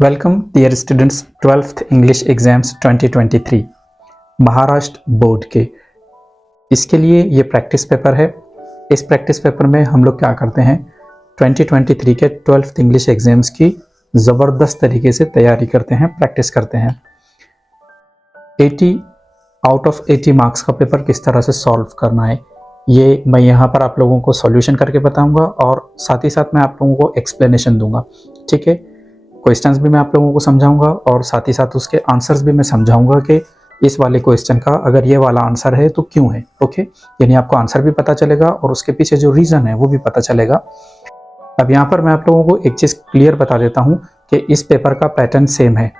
Welcome dear students 12th English exams 2023 Maharashtra board के। इसके लिए ये प्रैक्टिस पेपर है। इस प्रैक्टिस पेपर में हम लोग क्या करते हैं, 2023 के 12th इंग्लिश एग्जाम्स की ज़बरदस्त तरीके से तैयारी करते हैं, प्रैक्टिस करते हैं। 80 आउट ऑफ 80 मार्क्स का पेपर किस तरह से सॉल्व करना है, ये मैं यहाँ पर आप लोगों को सॉल्यूशन करके बताऊंगा और साथ ही साथ मैं आप लोगों को एक्सप्लेनेशन दूंगा। ठीक है, क्वेश्चंस भी मैं आप लोगों को समझाऊंगा और साथ ही साथ उसके आंसर्स भी मैं समझाऊंगा कि इस वाले क्वेश्चन का अगर ये वाला आंसर है तो क्यों है। ओके, यानी आपको आंसर भी पता चलेगा और उसके पीछे जो रीज़न है वो भी पता चलेगा। अब यहाँ पर मैं आप लोगों को एक चीज़ क्लियर बता देता हूँ कि इस पेपर का पैटर्न सेम है,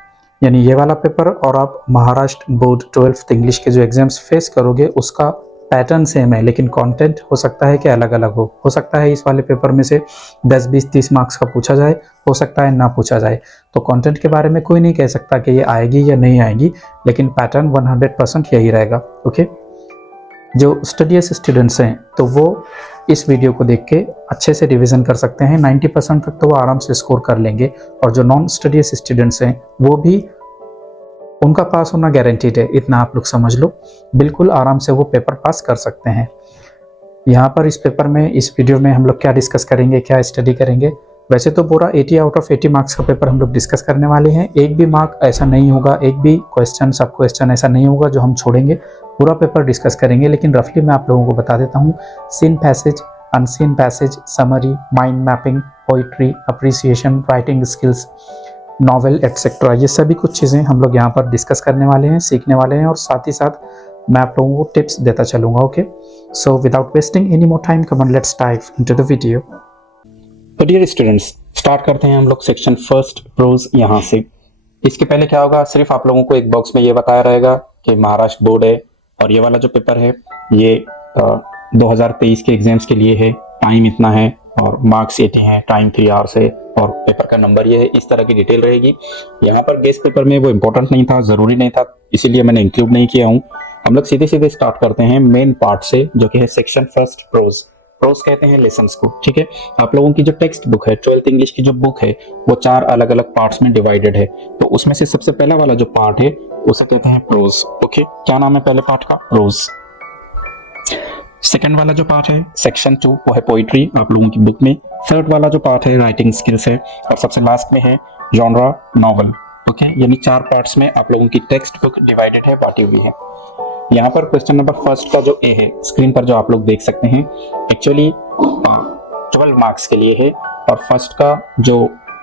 यानी ये वाला पेपर और आप महाराष्ट्र बोर्ड 12th इंग्लिश के जो एग्जाम्स फेस करोगे उसका पैटर्न सेम है, लेकिन कंटेंट हो सकता है कि अलग अलग हो सकता है इस वाले पेपर में से 10, 20, 30 मार्क्स का पूछा जाए, हो सकता है ना पूछा जाए। तो कंटेंट के बारे में कोई नहीं कह सकता कि ये आएगी या नहीं आएगी, लेकिन पैटर्न 100% यही रहेगा। ओके, जो स्टडीज स्टूडेंट्स हैं तो वो इस वीडियो को देख के अच्छे से रिवीजन कर सकते हैं, 90% तक तो वो आराम से स्कोर कर लेंगे। और जो नॉन स्टडीज स्टूडेंट्स हैं वो भी, उनका पास होना गारंटीड है, इतना आप लोग समझ लो। बिल्कुल आराम से वो पेपर पास कर सकते हैं। यहाँ पर इस पेपर में, इस वीडियो में हम लोग क्या डिस्कस करेंगे, क्या स्टडी करेंगे। वैसे तो पूरा 80 आउट ऑफ 80 मार्क्स का पेपर हम लोग डिस्कस करने वाले हैं। एक भी मार्क ऐसा नहीं होगा, एक भी क्वेश्चन, सब क्वेश्चन ऐसा नहीं होगा जो हम छोड़ेंगे, पूरा पेपर डिस्कस करेंगे। लेकिन रफली मैं आप लोगों को बता देता हूँ, seen passage, unseen passage, summary, mind mapping, poetry, appreciation, writing skills, novel etcetera, ये सभी कुछ चीज़ें हम लोग यहाँ पर डिस्कस करने वाले हैं, सीखने वाले हैं और साथ ही साथ मैं आप लोगों को टिप्स देता चलूँगा। Okay, so without wasting any more time, come on let's dive into the video. तो डियर स्टूडेंट्स, स्टार्ट करते हैं हम लोग सेक्शन फर्स्ट प्रोज यहाँ से। इसके पहले क्या होगा, सिर्फ आप लोगों को एक बॉक्स में ये बताया रहेगा कि महाराष्ट्र बोर्ड है और ये वाला जो पेपर है ये 2023 के एग्जाम्स के लिए है, टाइम इतना है और मार्क्स 80 हैं, टाइम 3 आवर्स है और पेपर का नंबर ये है, इस तरह की डिटेल रहेगी। यहाँ पर गेस्ट पेपर में वो इंपॉर्टेंट नहीं था, जरूरी नहीं था, इसीलिए मैंने इंक्लूड नहीं किया हूँ। हम लोग सीधे सीधे स्टार्ट करते हैं मेन पार्ट से, जो कि है सेक्शन फर्स्ट प्रोज। प्रोज कहते हैं लेसन्स को। ठीक है, आप लोगों की जो टेक्स्ट बुक है, 12th इंग्लिश की जो बुक है, वो 4 अलग अलग पार्ट्स में डिवाइडेड है। तो उसमें से सबसे पहला वाला जो पार्ट है उसे कहते हैं प्रोज। ओके, क्या नाम है पहले पार्ट का? प्रोज। सेकंड वाला जो पार्ट है सेक्शन 2, वो है पोइट्री आप लोगों की बुक में। थर्ड वाला जो पार्ट है राइटिंग स्किल्स है और सबसे लास्ट में है जॉनरा, नॉवल। ओके, यानी 4 पार्ट्स में आप लोगों की टेक्स्ट बुक डिवाइडेड है, बांटी हुई है। यहाँ पर क्वेश्चन नंबर फर्स्ट का जो ए है, स्क्रीन पर जो आप लोग देख सकते हैं, एक्चुअली 12 मार्क्स के लिए है और फर्स्ट का जो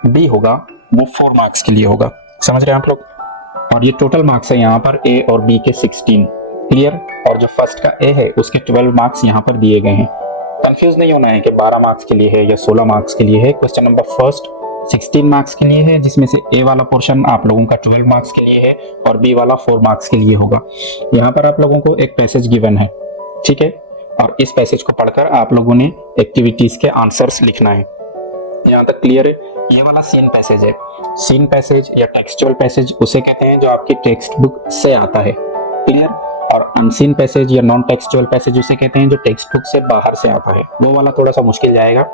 बी होगा वो 4 मार्क्स के लिए होगा। समझ रहे हैं आप लोग? और ये टोटल मार्क्स है यहाँ पर ए और बी के 16। क्लियर? और जो फर्स्ट का ए है उसके 12 मार्क्स यहाँ पर दिए गए हैं। कंफ्यूज नहीं होना है कि 12 मार्क्स के लिए है या 16 मार्क्स के लिए है। क्वेश्चन नंबर फर्स्ट 16 मार्क्स के लिए है, जिसमें से ए वाला पोर्शन आप लोगों का 12 मार्क्स के लिए है और बी वाला 4 मार्क्स के लिए होगा। यहाँ पर आप लोगों को एक पैसेज गिवन है, ठीक है, और इस पैसेज को पढ़कर आप लोगों ने एक्टिविटीज के आंसर्स लिखना है। यहाँ तक क्लियर है? ये वाला सीन पैसेज है। सीन पैसेज या टेक्सचुअल पैसेज उसे कहते हैं जो आपकी टेक्स्ट बुक से आता है। क्लियर? और अनसीन पैसेज या नॉन टेक्सचुअल पैसेज उसे कहते हैं जो टेक्स्ट बुक से बाहर से आता है। वो वाला थोड़ा सा मुश्किल जाएगा,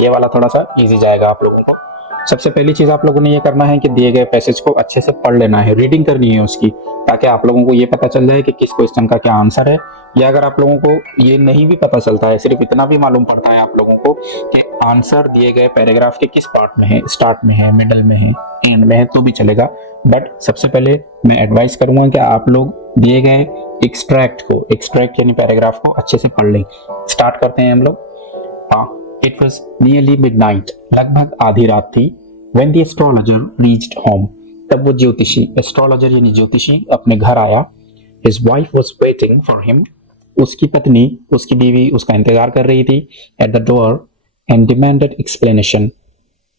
ये वाला थोड़ा सा इजी जाएगा आप लोगों को। सबसे पहली चीज आप लोगों ने ये करना है कि दिए गए पैसेज को अच्छे से पढ़ लेना है, रीडिंग करनी है उसकी, ताकि आप लोगों को ये पता चल जाए कि किस क्वेश्चन का क्या आंसर है। या अगर आप लोगों को ये नहीं भी पता चलता है, सिर्फ इतना भी मालूम पड़ता है आप लोगों को कि आंसर दिए गए पैराग्राफ के किस पार्ट में है, स्टार्ट में है, मिडल में है, एंड में है, तो भी चलेगा। बट सबसे पहले मैं एडवाइस करूंगा कि आप लोग दिए गए एक्सट्रैक्ट यानी पैराग्राफ को अच्छे से पढ़ लें। स्टार्ट करते हैं हम लोग। It was nearly midnight, लगभग आधी रात थी। When the astrologer reached home, तब वो ज्योतिषी, एस्ट्रोलॉजर यानी ज्योतिषी, अपने घर आया। His wife was waiting for him, उसकी पत्नी, उसकी बीवी उसका इंतजार कर रही थी। At the door and demanded explanation,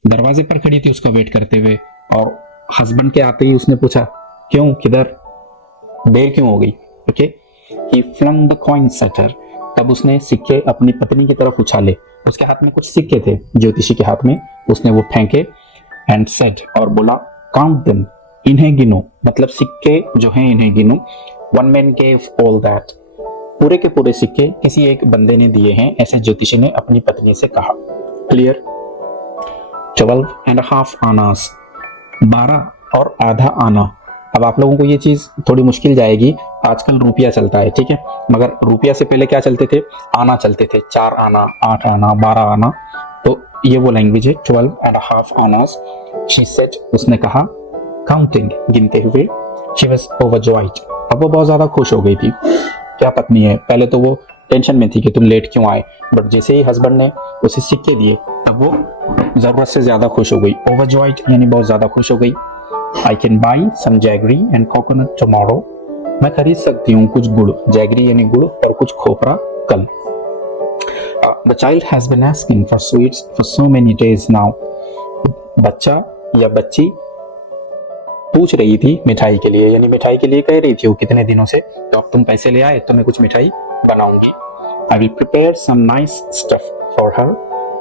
दरवाजे पर खड़ी थी उसका वेट करते हुए और हस्बैंड के आते ही उसने पूछा, क्यों, किधर, देर क्यों हो गई? Okay, He flung the coins at her, तब उसने सिक्के अपनी पत्नी की तरफ उछाले। उसके हाथ में कुछ सिक्के थे, ज्योतिषी के हाथ में, उसने वो फेंके। एंड सेड, और बोला, काउंट देम, इन्हें गिनो, मतलब सिक्के जो हैं इन्हें गिनो। One man gave all that, पूरे के पूरे सिक्के किसी एक बंदे ने दिए हैं, ऐसे ज्योतिषी ने अपनी पत्नी से कहा। क्लियर? 12.5 आनास, 12 और आधा आना। अब आप लोगों को ये चीज थोड़ी मुश्किल जाएगी, आजकल रुपया चलता है, ठीक है, मगर रुपया से पहले क्या चलते थे, आना चलते थे, 4 आना, 8 आना, 12 आना। तो ये वो लैंग्वेज है, 12.5 आनास। शी सेड, उसने कहा, काउंटिंग, गिनते हुए। शी वाज ओवरजॉयड, अब वो बहुत ज्यादा खुश हो गई थी। क्या पत्नी है, पहले तो वो टेंशन में थी कि तुम लेट क्यों आए, बट जैसे ही हस्बैंड ने उसे सिक्के दिए तब वो जरूरत से ज्यादा खुश हो गई। ओवरजॉयड यानी बहुत ज्यादा खुश हो गई। I can buy some jaggery and coconut tomorrow, मैं खरीद सकती हूँ कुछ गुड़, जैगरी यानी गुड़, और कुछ खोपरा कल। The child has been asking for sweets for so many days now, बच्चा या बच्ची पूछ रही थी मिठाई के लिए, यानी मिठाई के लिए कह रही थी वो कितने दिनों से, तो अब तुम पैसे ले आए तो मैं कुछ मिठाई बनाऊंगी। I will prepare some nice stuff for her,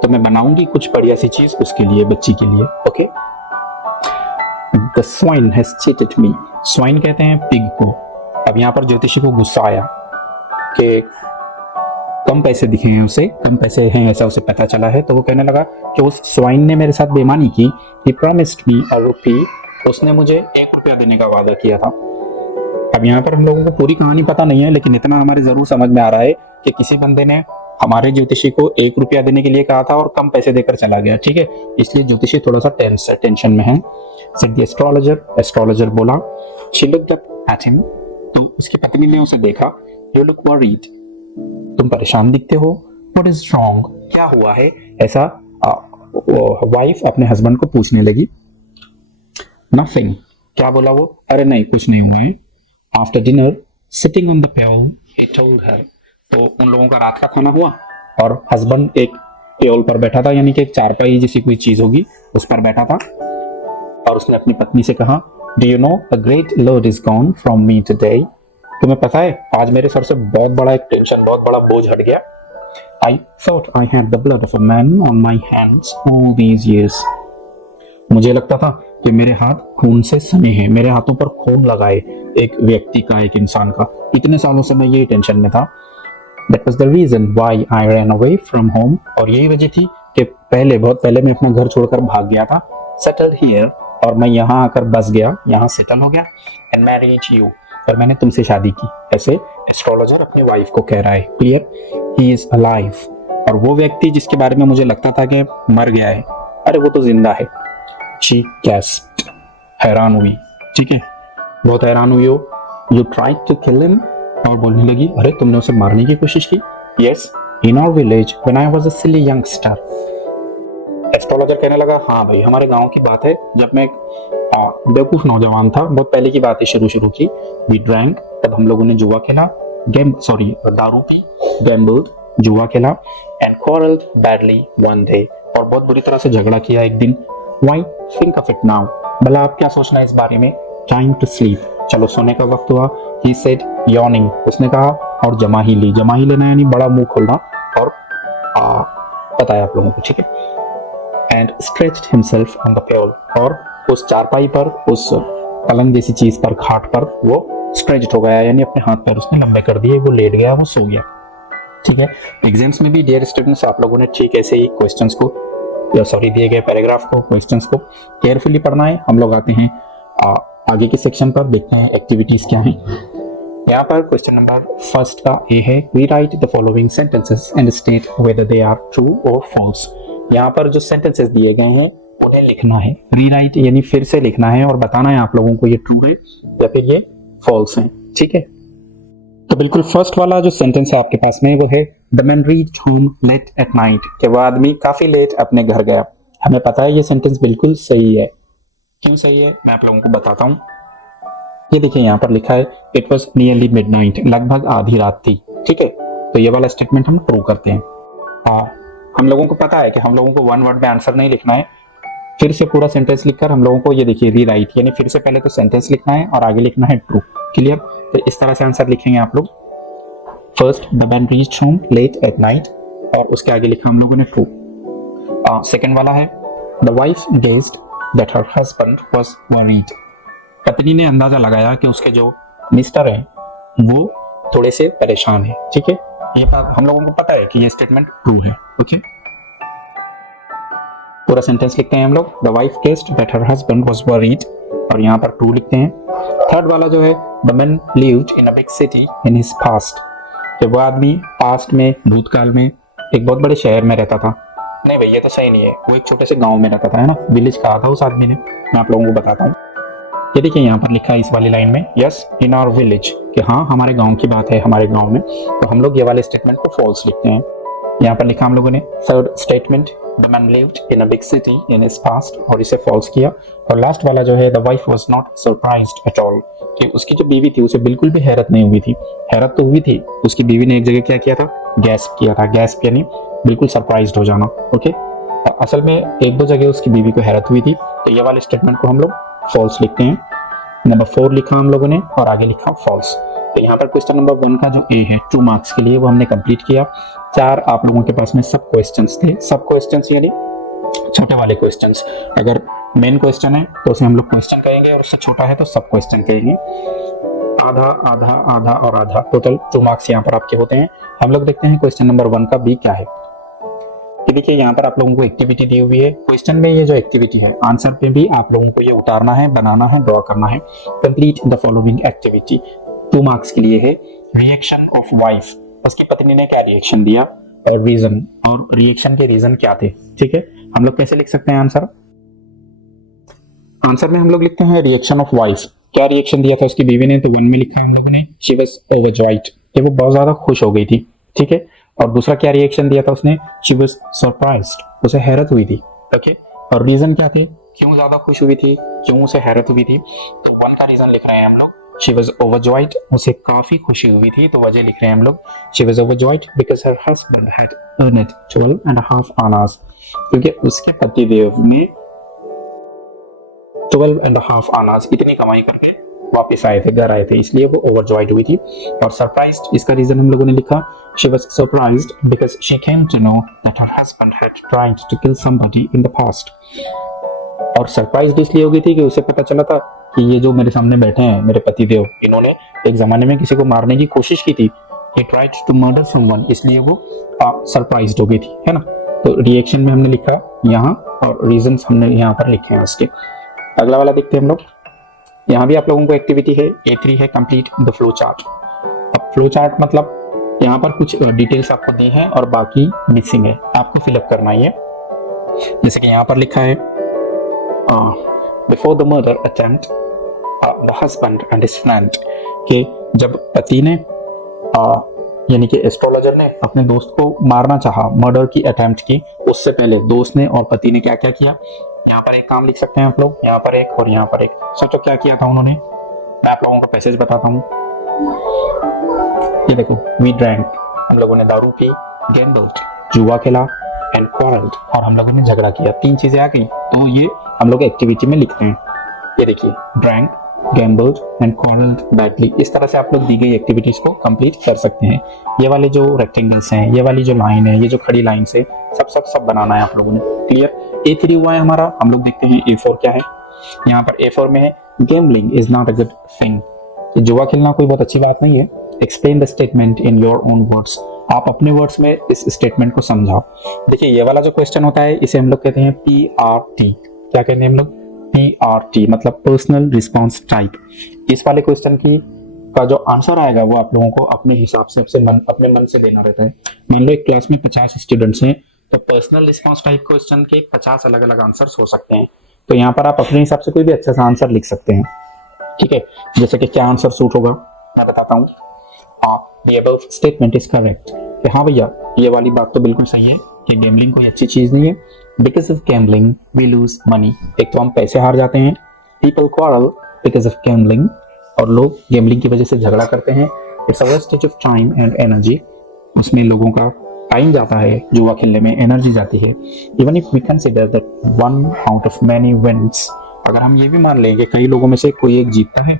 तो मैं बनाऊंगी कुछ बढ़िया सी चीज उसके लिए, बच्ची के लिए। Okay. The swine has cheated me, swine कहते हैं पिग को। अब यहाँ पर ज्योतिषी को गुस्सा आया कि कम पैसे दिखे हैं उसे, कम पैसे हैं ऐसा उसे पता चला है, तो वो कहने लगा कि उस स्वाइन ने मेरे साथ बेईमानी की। ही प्रॉमिस्ड मी अ रुपी, उसने मुझे 1 रुपया देने का वादा किया था। अब यहाँ पर हम लोगों को पूरी कहानी पता नहीं है, लेकिन इतना हमारे जरूर समझ में आ रहा है कि किसी बंदे ने हमारे ज्योतिषी को 1 रुपया देने के लिए कहा था और कम पैसे देकर चला गया, ठीक है, इसलिए ज्योतिषी थोड़ा सा टेंशन में है। सेड द एस्ट्रोलॉजर, एस्ट्रोलॉजर बोला। She looked up at him, तो उसकी पत्नी ने उसे देखा। यू लुक वरीड, तुम परेशान दिखते हो। व्हाट इज रॉन्ग, क्या हुआ है, ऐसा वाइफ अपने हस्बैंड को पूछने लगी। नथिंग, क्या बोला वो, अरे नहीं कुछ नहीं हुआ है। After dinner sitting on the pale he told her, तो उन लोगों का रात का खाना हुआ और हस्बैंड एक पेल पर बैठा था, यानी कि एक चारपाई जैसी कोई चीज होगी उस पर बैठा था, और उसने अपनी पत्नी से कहा, do you know a great load is gone from me today, तुम्हें पता है आज मेरे सर से बहुत बड़ा एक टेंशन, बहुत बड़ा बोझ हट गया। I thought I had the blood of a man on my hands all these years, मुझे लगता था कि मेरे हाथ खून से सने हैं, मेरे हाथों पर खून लगाए एक व्यक्ति का, एक इंसान का, इतने सालों से मैं यही टेंशन में था। That was the reason why I ran away from home, और यही वजह थी कि बहुत पहले मैं अपना घर छोड़कर भाग गया था। Settled here, और मैं यहाँ आकर बस गया, यहाँ सेटल हो गया। And married you, और मैंने तुमसे शादी की। ऐसे एस्ट्रोलॉजर अपनी वाइफ को कह रहा है। क्लियर, ही इज अलाइव, और वो व्यक्ति जिसके बारे में मुझे लगता था कि मर गया है, अरे वो तो जिंदा है। शी gasped, हैरान हुई, ठीक है, बहुत हैरान हुई हो। You tried to kill him, और बोलने लगी, अरे तुमने उसे मारने की कोशिश की। Yes, in our village when I was a silly youngster, astrologer कहने लगा, हाँ भाई हमारे गांव की बात है, जब मैं बेवकूफ नौजवान था, बहुत पहले की बात है, शुरू की। वी ड्रैंक, तब हम लोगों ने जुआ खेला, दारू पी, गैम्बल्ड, जुआ खेला, and quarrelled badly one day, और बहुत बुरी तरह से झगड़ा किया एक दिन। Why think of it now, भला आप क्या सोचना है इस बारे में। टाइम टू स्लीप, चलो सोने का वक्त हुआ। ही सेड यॉर्निंग, उसने कहा, और जमाही लेना यानी बड़ा मुंह खोलना, और पता है आप लोगों को, ठीक है। And stretched himself on the pale, और उस चारपाई पर, उस पलंग जैसी चीज पर, खाट पर वो स्ट्रेच्ड हो गया, यानी अपने हाथ पैर उसने लंबे कर दिए, वो लेट गया, वो सो गया, ठीक है। एग्जाम्स में भी डियर स्टूडेंट्स आप लोगों ने ठीक ऐसे ही क्वेश्चंस को, दिए गए पैराग्राफ को, क्वेश्चंस को केयरफुली पढ़ना है। हम लोग आते हैं आगे के सेक्शन पर, देखते हैं एक्टिविटीज क्या हैं। यहाँ पर क्वेश्चन नंबर फर्स्ट का ए है, we write the following sentences and state whether they are true और फॉल्स। यहाँ पर जो सेंटेंसेस दिए गए हैं उन्हें लिखना है, रीराइट यानी फिर से लिखना है और बताना है आप लोगों को ये ट्रू है या फिर ये फॉल्स है, ठीक है। तो बिल्कुल फर्स्ट वाला जो सेंटेंस है आपके पास में वो है, the man reached home late at night, कि वो आदमी काफी लेट अपने घर गया। हमें पता है ये सेंटेंस बिल्कुल सही है। क्यों सही है मैं आप लोगों को बताता हूँ। ये देखिए यहाँ पर लिखा है, इट वॉज नियरली मिडनाइट, लगभग आधी रात थी, ठीक है। तो ये वाला स्टेटमेंट हम ट्रू करते हैं। हम लोगों को पता है कि हम लोगों को वन वर्ड में आंसर नहीं लिखना है, फिर से पूरा सेंटेंस लिखकर हम लोगों को, ये देखिए रीराइट यानी फिर से पहले तो सेंटेंस लिखना है और आगे लिखना है ट्रू। क्लियर, तो इस तरह से आंसर लिखेंगे आप लोग। First, the man reached home late at night, और उसके आगे लिखा हम लोगों ने ट्रू। सेकंड वाला है, the wife guessed that her husband was worried, पत्नी ने अंदाजा लगाया कि उसके जो मिस्टर हैं वो थोड़े से परेशान हैं, ठीक है। ये बात हम लोगों को पता है कि ये स्टेटमेंट ट्रू है, ओके। पूरा सेंटेंस लिखते हैं हम लोग, the wife guessed that her husband was worried, और यहाँ पर टू लिखते हैं। थर्ड वाला जो है, the man lived in a big city in his past, कि वो आदमी पास्ट में, भूतकाल में एक बहुत बड़े शहर में रहता था। नहीं भाई, ये तो सही नहीं है, वो एक छोटे से गांव में रहता था, है ना, विलेज कहा था उस आदमी ने। मैं आप लोगों को बताता हूँ। ये देखिए यहाँ पर लिखा है इस वाली लाइन में, यस इन आवर विलेज, कि हाँ हमारे गांव की बात है, हमारे गांव में। तो हम लोग ये वाले स्टेटमेंट को फॉल्स लिखते हैं। यहाँ पर लिखा हम लोगों ने third statement, the man lived in a big city in his past, और इसे फॉल्स किया। और लास्ट वाला जो है, the wife was not surprised at all, कि उसकी जो बीवी थी उसे बिल्कुल भी हैरत नहीं हुई थी। हैरत तो हुई थी, उसकी बीवी ने एक जगह क्या किया था, गैस्प किया था। गैस्प यानी बिल्कुल सरप्राइज्ड हो जाना। ओके, असल में एक दो जगह उसकी बीवी को हैरत हुई थी। तो ये वाले स्टेटमेंट को हम लोग फॉल्स लिखते हैं। नंबर 4 लिखा हम लोगों ने और आगे लिखा फॉल्स। तो यहाँ पर क्वेश्चन नंबर 1 का जो ए है 2 मार्क्स के लिए, वो हमने कंप्लीट किया। 4 आप लोगों के पास में सब क्वेश्चंस थे। सब क्वेश्चंस यानी छोटे वाले क्वेश्चंस। अगर मेन क्वेश्चन है तो उसे हम लोग क्वेश्चन कहेंगे, और उससे छोटा है तो सब क्वेश्चन कहेंगे। आधा आधा आधा और आधा, टोटल 2 मार्क्स यहाँ पर आपके होते हैं। हम लोग देखते हैं क्वेश्चन नंबर 1 का बी क्या है। कि देखिए यहाँ पर आप लोगों को एक्टिविटी दी हुई है। क्वेश्चन में ये जो एक्टिविटी है, आंसर पे भी आप लोगों को ये उतारना है, बनाना है, ड्रॉ करना है। Complete the following activity, 2 marks के लिए है। रिएक्शन ऑफ वाइफ, उसकी पत्नी ने क्या रिएक्शन दिया, और रीजन, और रिएक्शन के रीजन क्या थे। ठीक है, हम लोग कैसे लिख सकते हैं आंसर। आंसर में हम लोग लिखते हैं रिएक्शन ऑफ वाइफ, क्या रिएक्शन दिया था उसकी बीवी ने। तो 1 में लिखा हम लोगों ने शी वाज ओवरजॉयड, कि वो बहुत ज्यादा खुश हो गई थी। ठीक है, और दूसरा क्या रिएक्शन दिया था उसने, शी वाज सरप्राइज्ड, उसे हैरत हुई थी। ओके, और रीजन क्या थे, क्यों ज्यादा खुश हुई थी, क्यों उसे हैरत हुई थी। तो 1 का रीजन लिख रहे हैं हम लोग, शी वाज ओवरजॉयड, उसे काफी खुशी हुई थी। तो वजह लिख रहे हैं हम लोग, she was overjoyed because her husband had earned 12.5 Anas, क्योंकि उसके पतिदेव ने 12.5 आनास इतनी कमाई करके वापस आए थे, घर आए थे, इसलिए वो ओवरजॉयड हुई थी। और सरप्राइज्ड, इसका रीजन हम लोगों ने लिखा, she was surprised because she came to know that her husband had tried to kill somebody in the past। और सरप्राइज्ड इसलिए हो गई थी कि उसे पता चला था कि ये जो मेरे सामने बैठे हैं, मेरे पतिदेव, इन्होंने एक जमाने में किसी को मारने की कोशिश की थी। He tried to murder someone, इसलिए वो सरप्राइज्ड हो गई थी, है ना। तो रिएक्शन में हमने लिखा यहाँ, और रीजंस हमने यहाँ पर लिखे हैं उसके। अगला वाला देखते हैं हम लोग। यहाँ भी आप लोगों को एक्टिविटी है, A3 है, कंप्लीट द फ्लो चार्ट। अब फ्लो चार्ट मतलब यहाँ पर कुछ डिटेल्स आपको दी हैं और बाकी मिसिंग है, आपको फिलअप करना ही है। जैसे कि यहाँ पर लिखा है, before the murder attempt the husband and his friend, कि जब पति ने यानी कि एस्ट्रोलॉजर ने अपने दोस्त को मारना चाहा, मर्डर की अटेम्प्ट की, उससे पहले दोस्त ने और पति ने क्या क्या किया। यहाँ पर एक काम लिख सकते हैं आप लोग, यहाँ पर एक और यहाँ पर एक। सोचो क्या किया था उन्होंने। मैं आप लोगों को पैसेज बताता हूँ। ये देखो, वी ड्रैंक, हम लोगों ने दारू पी, गैम्बल्ड, जुआ खेला, एंड क्वारल्ड, और हम लोगों ने झगड़ा किया। 3 चीजें आ गई, तो ये हम लोग एक्टिविटी में लिखते हैं। ये देखिए, drank, gambled and quarrelled badly. इस तरह से आप लोग दी गई एक्टिविटीज को कंप्लीट कर सकते हैं। ये वाले जो रेक्टेंगल्स हैं, ये वाली जो लाइन है, ये जो खड़ी लाइन से सब बनाना है आप लोगों ने। क्लियर। A3 हुआ है हमारा। हम लोग देखते हैं A4 क्या है। यहाँ पर A4 में है, gambling is not a good thing, जुआ खेलना कोई बहुत अच्छी बात नहीं है। Explain the statement in your own words, आप अपने वर्ड्स में इस स्टेटमेंट को समझाओ। देखिए, ये वाला जो क्वेश्चन होता है, इसे हम लोग कहते हैं PRT। क्या कहते हैं हम लोग, PRT, मतलब पर्सनल रिस्पॉन्स टाइप। इस वाले क्वेश्चन की का जो आंसर आएगा वो आप लोगों को अपने हिसाब से अपने मन से देना रहता है। मान लो एक क्लास में 50 स्टूडेंट्स हैं, तो पर्सनल रिस्पॉन्स टाइप क्वेश्चन के 50 अलग अलग आंसर्स हो सकते हैं। तो यहाँ पर आप अपने हिसाब से कोई भी अच्छा सा आंसर लिख सकते हैं। ठीक है, जैसे कि क्या आंसर सूट होगा मैं बताता हूँ। The above statement is correct, कि हाँ भैया ये वाली बात तो बिल्कुल सही है कि गैम्बलिंग कोई अच्छी चीज नहीं है। Because of gambling we lose money, एक तो हम पैसे हार जाते हैं। People quarrel because of gambling, और लोग गैम्बलिंग की वजह से झगड़ा करते हैं। It's a wastage of time and energy, उसमें लोगों का टाइम जाता है, जुआ खेलने में एनर्जी जाती है। Even if we consider that one out of many wins, अगर हम ये भी मान लें कि कई लोगों में से कोई एक जीतता है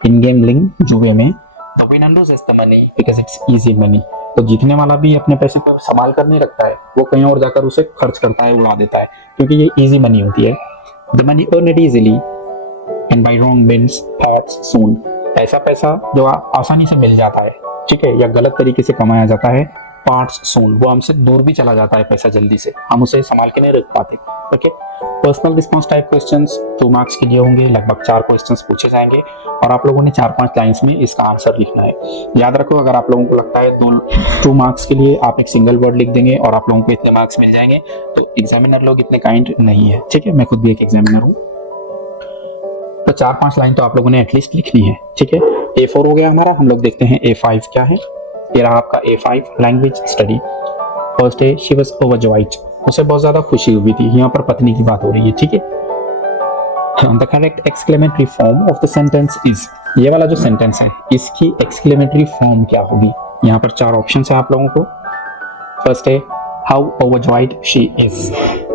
इन गैम्बलिंग, जुए में, the winner loses the money because it's easy money, तो जीतने वाला भी अपने पैसे को संभाल कर नहीं रखता है, वो कहीं और जाकर उसे खर्च करता है, उड़ा देता है, क्योंकि ये इजी मनी होती है। The money earned easily and by wrong means parts soon, ऐसा पैसा जो आसानी से मिल जाता है, ठीक है, या गलत तरीके से कमाया जाता है, पार्ट्स सून, वो हमसे दूर भी चला जाता है पैसा जल्दी से, हम उसे संभाल के नहीं रख पाते। Okay, personal response type questions 2 marks के लिए होंगे, लगभग 4 क्वेश्चंस पूछे जाएंगे और आप लोगों ने 4-5 लाइंस में इसका आंसर लिखना है। याद रखो, अगर आप लोगों को लगता है 2 मार्क्स के लिए आप एक सिंगल वर्ड लिख देंगे और आप लोगों को इतने मार्क्स मिल जाएंगे, तो एग्जामिनर लोग इतने काइंड नहीं है। ठीक है, मैं खुद भी एक एग्जामिनर हूँ, तो 4-5 लाइन तो आप लोगों ने एटलीस्ट लिखनी है। ठीक है, A4 हो गया हमारा। हम लोग देखते हैं A5 क्या है। ये रहा आपका A5, लैंग्वेज स्टडी। फर्स्ट है, शी वाज ओवरजॉयड, उसे बहुत ज्यादा खुशी हुई थी। यहाँ पर पत्नी की बात हो रही है। ठीक है, the correct exclamatory form of the sentence is, ये वाला जो सेंटेंस है इसकी एक्सक्लेमेटरी फॉर्म क्या होगी। यहाँ पर 4 ऑप्शन है आप लोगों को। फर्स्ट है, हाउ ओवरजॉयड शी इज,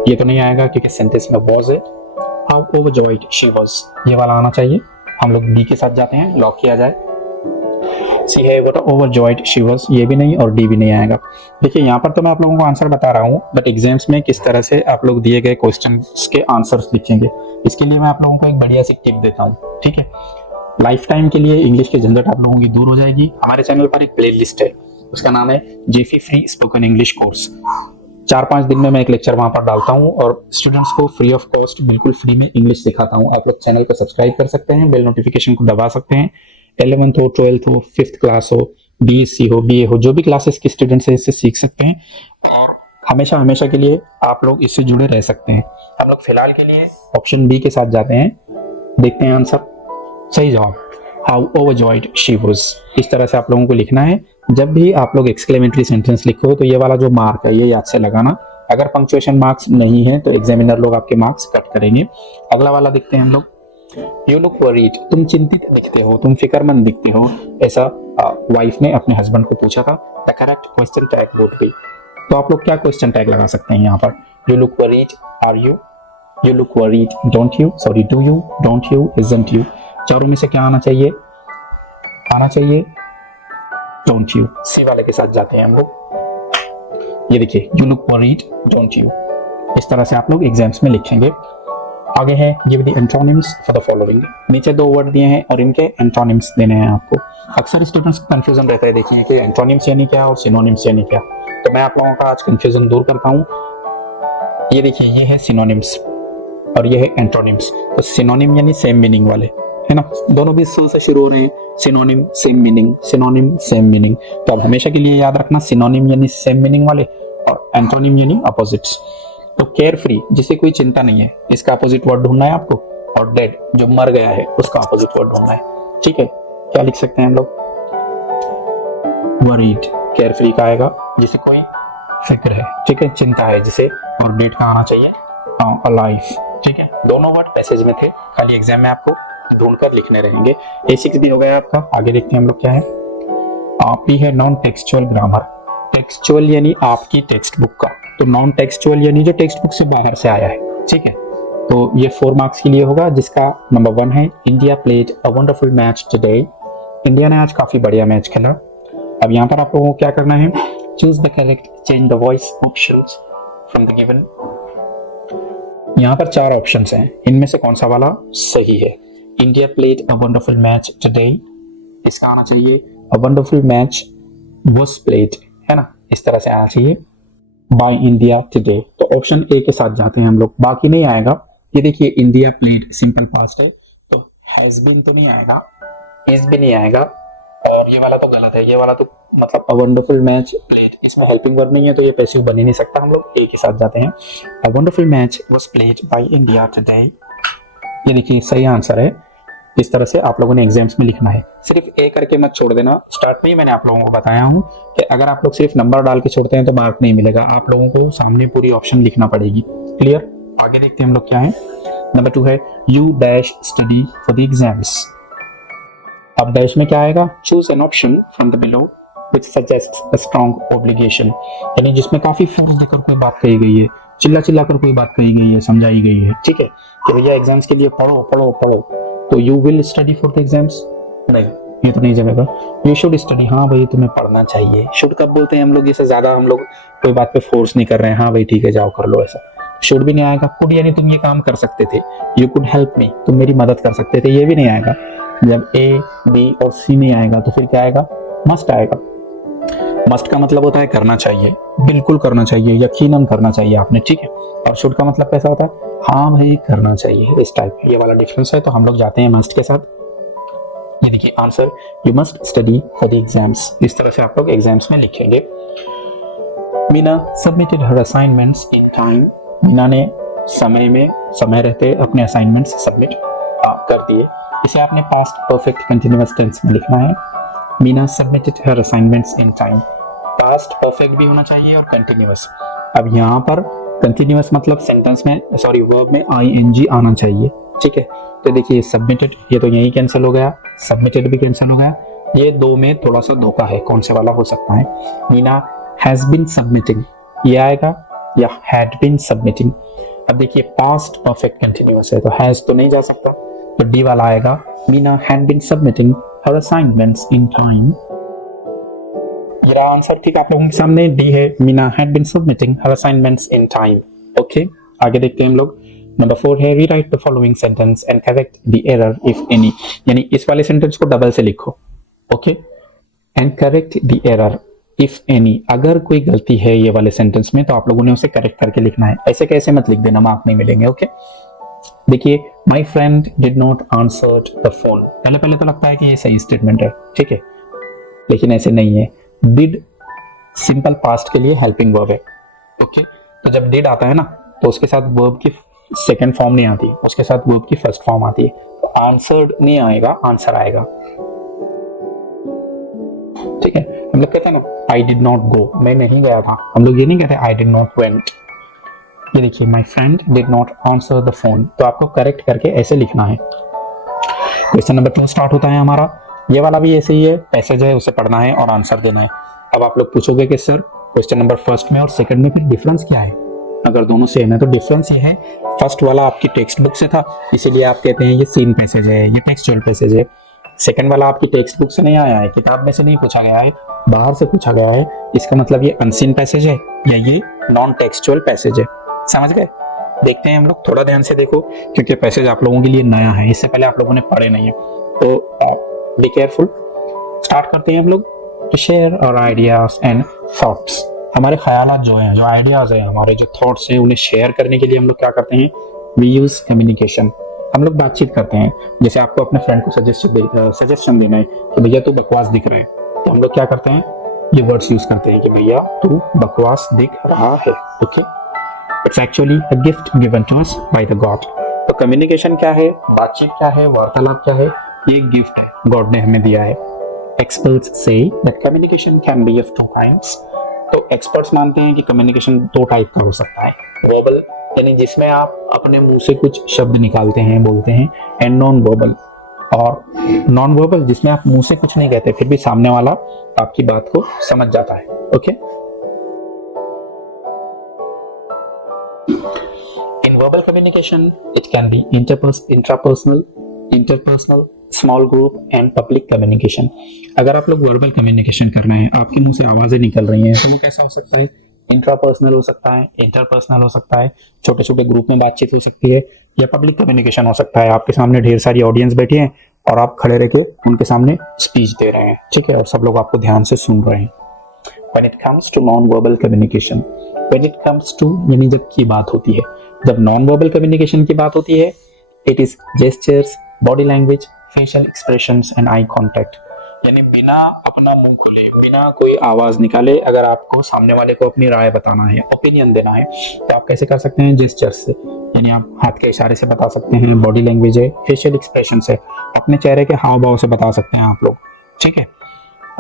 ये तो नहीं आएगा क्योंकि सेंटेंस में वॉज है। हाउ ओवरजॉयड शी वाज, ये वाला आना चाहिए। हम लोग डी के साथ जाते हैं, लॉक किया जाए। सी है व्हाट ओवरजॉयड शी वाज, ये भी नहीं और डी भी नहीं आएगा। देखिए यहाँ पर तो मैं आप लोगों को आंसर बता रहा हूँ, बट एग्जाम्स में किस तरह से आप लोग दिए गए क्वेश्चंस के आंसर्स लिखेंगे, इसके लिए मैं आप लोगों को एक बढ़िया सी टिप देता हूँ। ठीक है, लाइफ टाइम के लिए इंग्लिश की झंझट आप लोगों की दूर हो जाएगी। हमारे चैनल पर एक प्ले लिस्ट है, उसका नाम है Jeffy free spoken English course. 4-5 दिन में मैं एक लेक्चर वहां पर डालता हूँ और स्टूडेंट्स को फ्री ऑफ कॉस्ट बिल्कुल फ्री में इंग्लिश सिखाता हूँ। आप लोग चैनल पर सब्सक्राइब कर सकते हैं, बेल नोटिफिकेशन को दबा सकते हैं। 11th हो, 12th हो, 5th क्लास हो, BSc हो, BA हो, जो भी क्लासेस के स्टूडेंट्स हैं इससे सीख सकते हैं और हमेशा हमेशा के लिए आप लोग इससे जुड़े रह सकते हैं। हम लोग फिलहाल के लिए ऑप्शन बी के साथ जाते हैं, देखते हैं आंसर। सही जवाब, हाउ ओवरजॉयड शी वाज। इस तरह से आप लोगों को लिखना है। जब भी आप लोग एक्सक्लेमेटरी सेंटेंस लिखो तो ये वाला जो मार्क है ये याद से लगाना। अगर पंक्चुएशन मार्क्स नहीं है तो एग्जामिनर लोग आपके मार्क्स कट करेंगे। अगला वाला देखते हैं हम लोग। यू लुक वरीड, तुम चिंतित दिखते हो, तुम फिक्रमंद दिखते हो, ऐसा वाइफ ने अपने हस्बैंड को पूछा था। The correct question tag would be, तो आप लोग क्या क्वेश्चन टैग लगा सकते हैं यहाँ पर। You look worried, are you, you look worried, don't you, sorry do you, don't you, isn't you. चारों में से क्या आना चाहिए, आना चाहिए डोंट यू। सी वाले के साथ जाते हैं हम लोग। ये देखिए, you look worried, don't you. इस तरह से आप लोग एग्जाम्स में लिखेंगे। आगे है give the antonyms for the following. नीचे 2 वर्ड दिए हैं और इनके एंटोनिम्स देने हैं आपको। अक्सर स्टूडेंट्स को कंफ्यूजन रहता है, देखिए कि एंटोनिम्स यानी क्या और सिनोनिम्स यानी क्या, तो मैं आप लोगों का आज कंफ्यूजन दूर करता हूँ। ये देखिए, ये है सिनोनिम्स और ये है एंटोनिम्स। तो सिनोनिम यानी सेम मीनिंग वाले, है ना, दोनों भी सू से शुरू हो रहे हैं। Synonym same meaning, synonym same meaning. तो अब हमेशा के लिए याद रखना, सिनोनिम यानी सेम मीनिंग वाले और एंटोनिम यानी अपोजिट्स। तो केयर फ्री, जिसे कोई चिंता नहीं है, इसका अपोजिट वर्ड ढूंढना है आपको। और डेड, जो मर गया है, उसका अपोजिट वर्ड ढूंढना है। ठीक है, क्या लिख सकते हैं हम लोग। वरीड केयर फ्री का आएगा, जिसे कोई फिक्र है, ठीक है, चिंता है जिसे, और डेड का आना चाहिए अलाइव। ठीक है, दोनों वर्ड पैसेज में थे, खाली एग्जाम में आपको ढूंढकर लिखने रहेंगे। A6 भी हो गया आपका। आगे देखते हैं हम लोग क्या है। पी है नॉन टेक्सचुअल ग्रामर। टेक्सचुअल यानी आपकी टेक्स्ट बुक का, तो नॉन टेक्सचुअल यानी जो टेक्स्ट बुक से बाहर से आया है। ठीक है, तो ये 4 मार्क्स के लिए होगा, जिसका नंबर 1 है India played a wonderful match today. India ने आज काफी बढ़िया मैच खेला। अब यहाँ पर आप लोगों को क्या करना है, choose the correct, change the voice options from the given. यहाँ पर 4 ऑप्शंस हैं, इनमें से कौन सा वाला सही है। India played a wonderful match today, इसका आना चाहिए a wonderful match was played, है ना, इस तरह से आना चाहिए बाय इंडिया टुडे। तो ऑप्शन ए के साथ जाते हैं हम लोग, बाकी नहीं आएगा। ये देखिए, इंडिया प्लेड सिंपल पास्ट है, तो हैज बीन तो नहीं आएगा, इज भी नहीं आएगा, और ये वाला तो गलत है। ये वाला तो मतलब अ वंडरफुल मैच प्लेड, इसमें हेल्पिंग वर्ब नहीं है, तो ये पैसिव बन ही नहीं सकता। हम लोग ए के साथ जाते हैं। A wonderful match was played by India today, ये देखिए सही आंसर है। इस तरह से आप लोगों ने एग्जाम्स में लिखना है, सिर्फ ए करके मत छोड़ देना। स्टार्ट में ही मैंने आप लोगों को बताया हूँ कि अगर आप लोग सिर्फ नंबर डाल के छोड़ते हैं तो मार्क नहीं मिलेगा, आप लोगों को सामने पूरी ऑप्शन लिखना पड़ेगी। क्लियर, आगे देखते हैं हम लोग क्या है। नंबर 2 है you dash study for the exams. अब डैश में क्या आएगा, choose an option from the below which suggests a strong obligation, यानी जिसमें काफी फोर्स देकर कोई बात कही गई है, चिल्ला चिल्ला कर कोई बात कही गई है, समझाई गई है। ठीक है, कि भैया एग्जाम्स के लिए पढ़ो पढ़ो पढ़ो, तो you will study for the exams, नहीं, ये तो नहीं जमेगा। यू शुड स्टडी, हाँ भाई तुम्हें पढ़ना चाहिए। शुड कब बोलते हैं हम लोग, इससे ज्यादा हम लोग कोई बात पे फोर्स नहीं कर रहे हैं, हाँ भाई ठीक है जाओ कर लो, ऐसा। शुड भी नहीं आएगा। कुड यानी तुम ये काम कर सकते थे, यू कुड हेल्प मी, तुम मेरी मदद कर सकते थे, ये भी नहीं आएगा। जब ए, बी और सी नहीं आएगा तो फिर क्या आएगा, मस्ट आएगा। मस्ट का मतलब होता है करना चाहिए, बिल्कुल करना चाहिए, यकीनन करना चाहिए आपने, ठीक है। और शुड का मतलब कैसा होता है, हाँ भाई करना चाहिए, इस टाइप। ये वाला डिफरेंस है। तो हम लोग जाते हैं मस्ट के साथ। ये देखिए answer, you must study for the exams. इस तरह से आप लोग एग्जाम्स में लिखेंगे। Meena submitted her assignments in time. Meena ने समय रहते अपने असाइनमेंट्स सबमिट कर दिए। इसे आपने पास्ट परफेक्ट कंटिन्यूअस टेंस में लिखना है। Meena submitted her assignments in time. Past perfect भी होना चाहिए और कंटिन्यूअस। अब यहाँ पर कंटिन्यूअस मतलब सेंटेंस में वर्ब में आईएनजी आना चाहिए, ठीक है। तो देखिए सबमिटेड, ये तो यही कैंसिल हो गया, सबमिटेड भी कैंसिल हो गया। ये दो में थोड़ा सा धोखा है, कौन से वाला हो सकता है। मीना हैज बीन सबमिटिंग, ये आएगा, या हैड बीन सबमिटिंग। अब देखिए पास्ट परफेक्ट कंटिन्यूअस है तो हैज तो नहीं जा सकता, तो डी वाला आएगा। Meena had been submitting her assignments in time. ये आंसर ठीक आप लोगों के सामने, डी है, Meena had been submitting her assignments in time. Okay, आगे देखते हैं हम लोग। नंबर 4 है rewrite the following sentence and correct the error if any. यानी इस वाले सेंटेंस को डबल से लिखो, okay. And correct the error if any, अगर कोई गलती है ये वाले सेंटेंस में तो आप लोगों ने उसे करेक्ट करके लिखना है। ऐसे कैसे मत लिख देना, मार्क नहीं मिलेंगे, ओके। देखिए my friend did not answer the phone. पहले तो लगता है कि ये सही स्टेटमेंट है, ठीक है, लेकिन ऐसे नहीं है। डिड सिंपल पास्ट के लिए हेल्पिंग वर्ब है, ओके। तो जब डिड आता है ना तो उसके साथ वर्ब की सेकंड फॉर्म नहीं आती, उसके साथ वर्ब की फर्स्ट फॉर्म आती है। तो आंसर्ड नहीं आएगा, आंसर आएगा, ठीक है। हम लोग कहते हैं ना आई डिड नॉट गो, मैं नहीं गया था, हम लोग ये नहीं कहते आई डिड नॉट वेंट। ये देखिए my friend did not answer the phone, तो आपको करेक्ट करके ऐसे लिखना है। क्वेश्चन नंबर 2 स्टार्ट होता है हमारा। ये वाला भी ऐसे ही है, पैसेज है, उसे पढ़ना है और आंसर देना है। अब आप लोग पूछोगे कि सर क्वेश्चन नंबर फर्स्ट में और सेकंड में फिर डिफरेंस क्या है। अगर दोनों सेम है तो डिफरेंस ये है, फर्स्ट वाला आपकी टेक्स्ट बुक से था, इसीलिए आप कहते हैं ये सीन पैसेज है, ये टेक्सचुअल पैसेज है। सेकंड वाला आपकी टेक्स्ट बुक से नहीं आया है, किताब में से नहीं पूछा गया है, बाहर से पूछा गया है, इसका मतलब ये अनसीन पैसेज है या ये नॉन टेक्सचुअल पैसेज है। समझ गए? देखते हैं हम लोग, थोड़ा ध्यान से देखो क्योंकि पैसेज आप लोगों के लिए नया है, इससे पहले आप लोगों ने पढ़े नहीं है, तो बी केयरफुल। स्टार्ट करते हैं हम लोग। To share our ideas and thoughts, हमारे ख्यालात जो हैं, जो आइडियाज हैं, हमारे जो थॉट्स हैं, उन्हें शेयर करने के लिए हम लोग क्या करते हैं, वी यूज कम्युनिकेशन। हम लोग बातचीत करते हैं। जैसे आपको अपने फ्रेंड को सजेशन देना है कि भैया तू बकवास दिख रहा है, तो हम लोग क्या करते हैं, ये वर्ड्स यूज करते हैं कि भैया तू बकवास दिख रहा है, okay. It's actually a gift given to us by the god. तो कम्युनिकेशन क्या है, बातचीत क्या है, वार्तालाप क्या है, ये एक गिफ्ट है, गॉड ने हमें दिया है। Experts say that communication can be of two kinds. तो एक्सपर्ट्स मानते हैं कि कम्युनिकेशन दो टाइप का हो सकता है, वर्बल यानी जिसमें आप अपने मुंह से कुछ शब्द निकालते हैं, बोलते हैं, एंड नॉन वर्बल, और नॉन वर्बल जिसमें आप मुंह से कुछ नहीं कहते फिर भी सामने वाला आपकी बात को समझ जाता है, okay. In verbal communication, it can be intrapersonal, interpersonal, small group and public communication. अगर आप लोग वर्बल कम्युनिकेशन कर रहे हैं, आपके मुंह से आवाजें निकल रही हैं, तो वो कैसा हो सकता है, इंट्रापर्सनल हो सकता है, इंटरपर्सनल हो सकता है, छोटे छोटे ग्रुप में बातचीत हो सकती है, या पब्लिक कम्युनिकेशन हो सकता है, आपके सामने ढेर सारी ऑडियंस बैठी है और आप खड़े रह के उनके सामने स्पीच दे रहे हैं, ठीक है, और सब लोग आपको ध्यान से सुन रहे हैं। When it comes to non-verbal communication, when it comes to यानी जब की बात होती है, जब non-verbal communication की बात होती है, it is gestures, body language, facial expressions and eye contact। यानी बिना अपना मुंह खोले, बिना कोई आवाज निकाले अगर आपको सामने वाले को अपनी राय बताना है, ओपिनियन देना है, तो आप कैसे कर सकते हैं, जेस्चर्स से, यानी आप हाथ के इशारे से बता सकते हैं, बॉडी लैंग्वेज है, फेशियल एक्सप्रेशन से, अपने चेहरे के हाव भाव से बता सकते हैं आप लोग, ठीक है।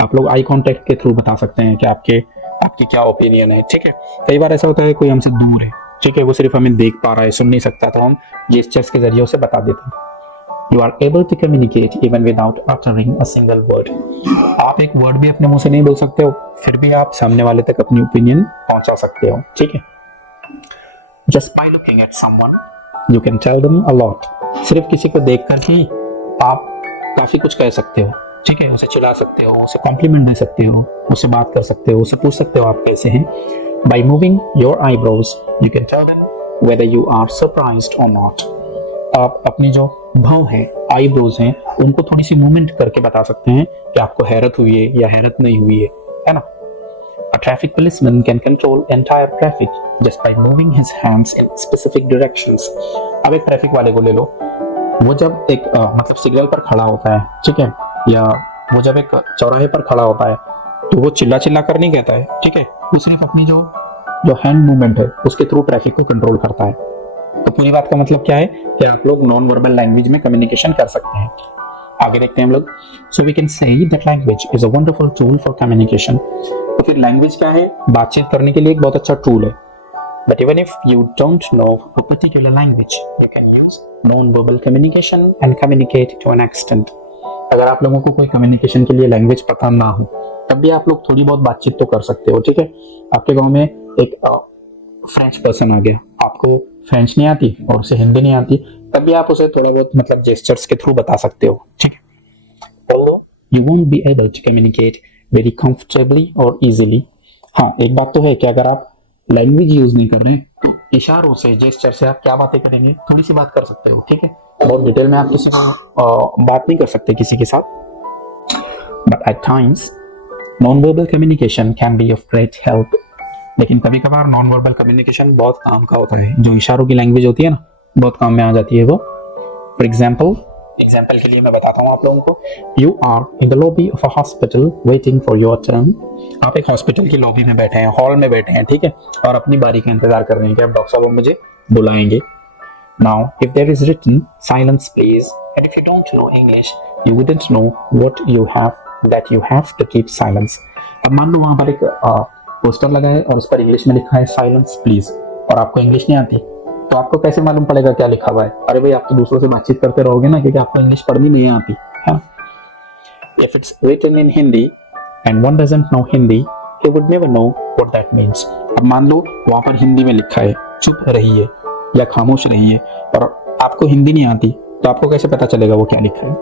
आप लोग आई कांटेक्ट के थ्रू बता सकते हैं कि आपकी क्या ओपिनियन है, ठीक है। कई बार ऐसा होता है कोई हमसे दूर है, ठीक है, वो सिर्फ हमें देख पा रहा है, सुन नहीं सकता, तो हम जेस्चर्स के जरिए उसे बता देते हैं। You are able to communicate even without uttering a single word। आप एक वर्ड भी अपने मुंह से नहीं बोल सकते हो, फिर भी आप सामने वाले तक अपनी ओपिनियन पहुंचा सकते हो, ठीक है। Just by looking at someone, you can tell them a lot। सिर्फ किसी को देख कर ही आप काफी कुछ कह सकते हो, ठीक है, उसे चिल्ला सकते हो, उसे कॉम्प्लीमेंट दे सकते हो, उससे बात कर सकते हो, उसे पूछ सकते हो आप कैसे हैं। By moving your eyebrows, you can tell them whether you are surprised or not। आप अपनी जो भाव है, आईब्रोज हैं, उनको थोड़ी सी मूवमेंट करके बता सकते हैं कि आपको हैरत हुई है या हैरत नहीं हुई है ना। A traffic policeman can control entire traffic just by moving his hands in specific directions. अब एक ट्रैफिक वाले को ले लो, वो जब एक मतलब सिग्नल पर खड़ा होता है, ठीक है, या वो जब एक चौराहे पर खड़ा होता है तो वो चिल्ला चिल्ला कर नहीं कहता है, ठीक है, वो सिर्फ अपनी जो हैंड मूवमेंट है उसके थ्रू ट्रैफिक को कंट्रोल करता है। तो पूरी बात का मतलब क्या है कि आप लोग नॉन वर्बल लैंग्वेज में कम्युनिकेशन कर सकते हैं। आगे देखते हैं हम लोग। So we can say that language is a wonderful tool for communication. तो फिर लैंग्वेज क्या है? बातचीत करने के लिए एक बहुत अच्छा टूल है। But even if you don't know a particular language, you can use non verbal communication and communicate to an extent. अगर आप लोगों को कोई कम्युनिकेशन के लिए लैंग्वेज पता ना हो तब भी आप लोग थोड़ी बहुत बातचीत तो कर सकते हो, ठीक है। आपके गांव में एक फ्रेंच पर्सन आ गया, आपको फ्रेंच नहीं आती और उसे हिंदी नहीं आती, तब भी आप उसे थोड़ा बहुत मतलब जेस्चर्स के थ्रू बता सकते हो, ठीक है। Although you won't be able to communicate very comfortably or easily, हाँ एक बात तो है कि अगर आप लैंग्वेज यूज नहीं कर रहे तो इशारों से, जेस्चर से आप क्या बातें करेंगे, थोड़ी सी बात कर सकते हो, ठीक है। बहुत डिटेल में आप किसी को बात नहीं कर सकते किसी के साथ। But at times non verbal communication can be of great help. लेकिन कभी कभार नॉन वर्बल कम्युनिकेशन बहुत काम का होता है। जो इशारों की लैंग्वेज होती है ना, बहुत काम में आ जाती है वो। फॉर एग्जाम्पल के लिए मैं बताता हूँ आप लोगों को। You are in the lobby of a hospital waiting for your turn. आप एक हॉस्पिटल की लॉबी में बैठे हैं, हॉल में बैठे हैं, ठीक है, और अपनी बारी का इंतजार कर रहे हैं कि अब डॉक्टर साहब मुझे बुलाएंगे। Now, if there is written silence please, and if you don't know English, you wouldn't know that you have to keep silence. अब मान लो वहां पर एक पोस्टर लगा है और उस पर इंग्लिश में लिखा है साइलेंस प्लीज, और आपको इंग्लिश नहीं आती, तो आपको कैसे मालूम पड़ेगा क्या लिखा हुआ है? अरे भाई, आप तो दूसरों से बातचीत करते रहोगे ना, क्योंकि आपको इंग्लिश पढ़नी नहीं आती है। If it's written in Hindi and one doesn't know Hindi, he would never know what that means. अब मान लो वहां पर हिंदी में लिखा है चुप रहिए या खामोश रहिए, और आपको हिंदी नहीं आती, तो आपको कैसे पता चलेगा वो क्या लिखा है?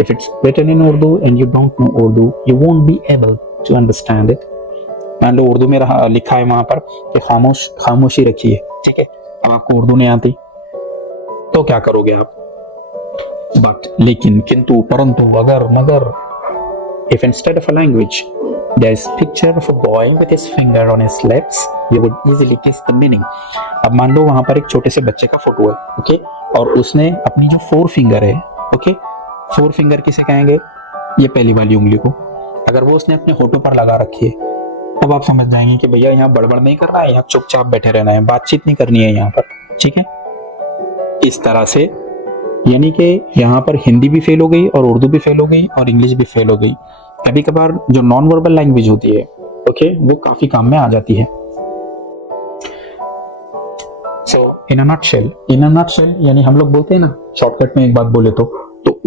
If it's written in Urdu and you don't know Urdu, you won't be able to understand it. मान लो उर्दू में लिखा है वहां पर कि खामोशी रखिए, ठीक है, अब आपको उर्दू नहीं आती तो क्या करोगे आप? बट, लेकिन, किंतु, परंतु, अगर, मगर, if instead of a language there is picture of a boy with his finger on his lips, you would easily guess the meaning. अब मान लो वहां पर एक छोटे से बच्चे का फोटो है, ओके, और उसने अपनी जो 4 फिंगर है, ओके, 4 फिंगर किसे कहेंगे? ये पहली वाली उंगली को। अगर वो उसने अपने होठों पर लगा रखी है तब आप समझ जाएंगे कि भैया यहाँ बड़बड़ नहीं करना है, यहाँ चुपचाप बैठे रहना है, बातचीत नहीं करनी है यहाँ पर, ठीक है। इस तरह से यानी कि यहाँ पर हिंदी भी फेल हो गई और उर्दू भी फेल हो गई और इंग्लिश भी फेल हो गई। कभी कभार जो नॉन वर्बल लैंग्वेज होती है, ओके, वो काफी काम में आ जाती है। सो इन अ नटशेल यानी हम लोग बोलते हैं ना शॉर्टकट में एक बात बोले तो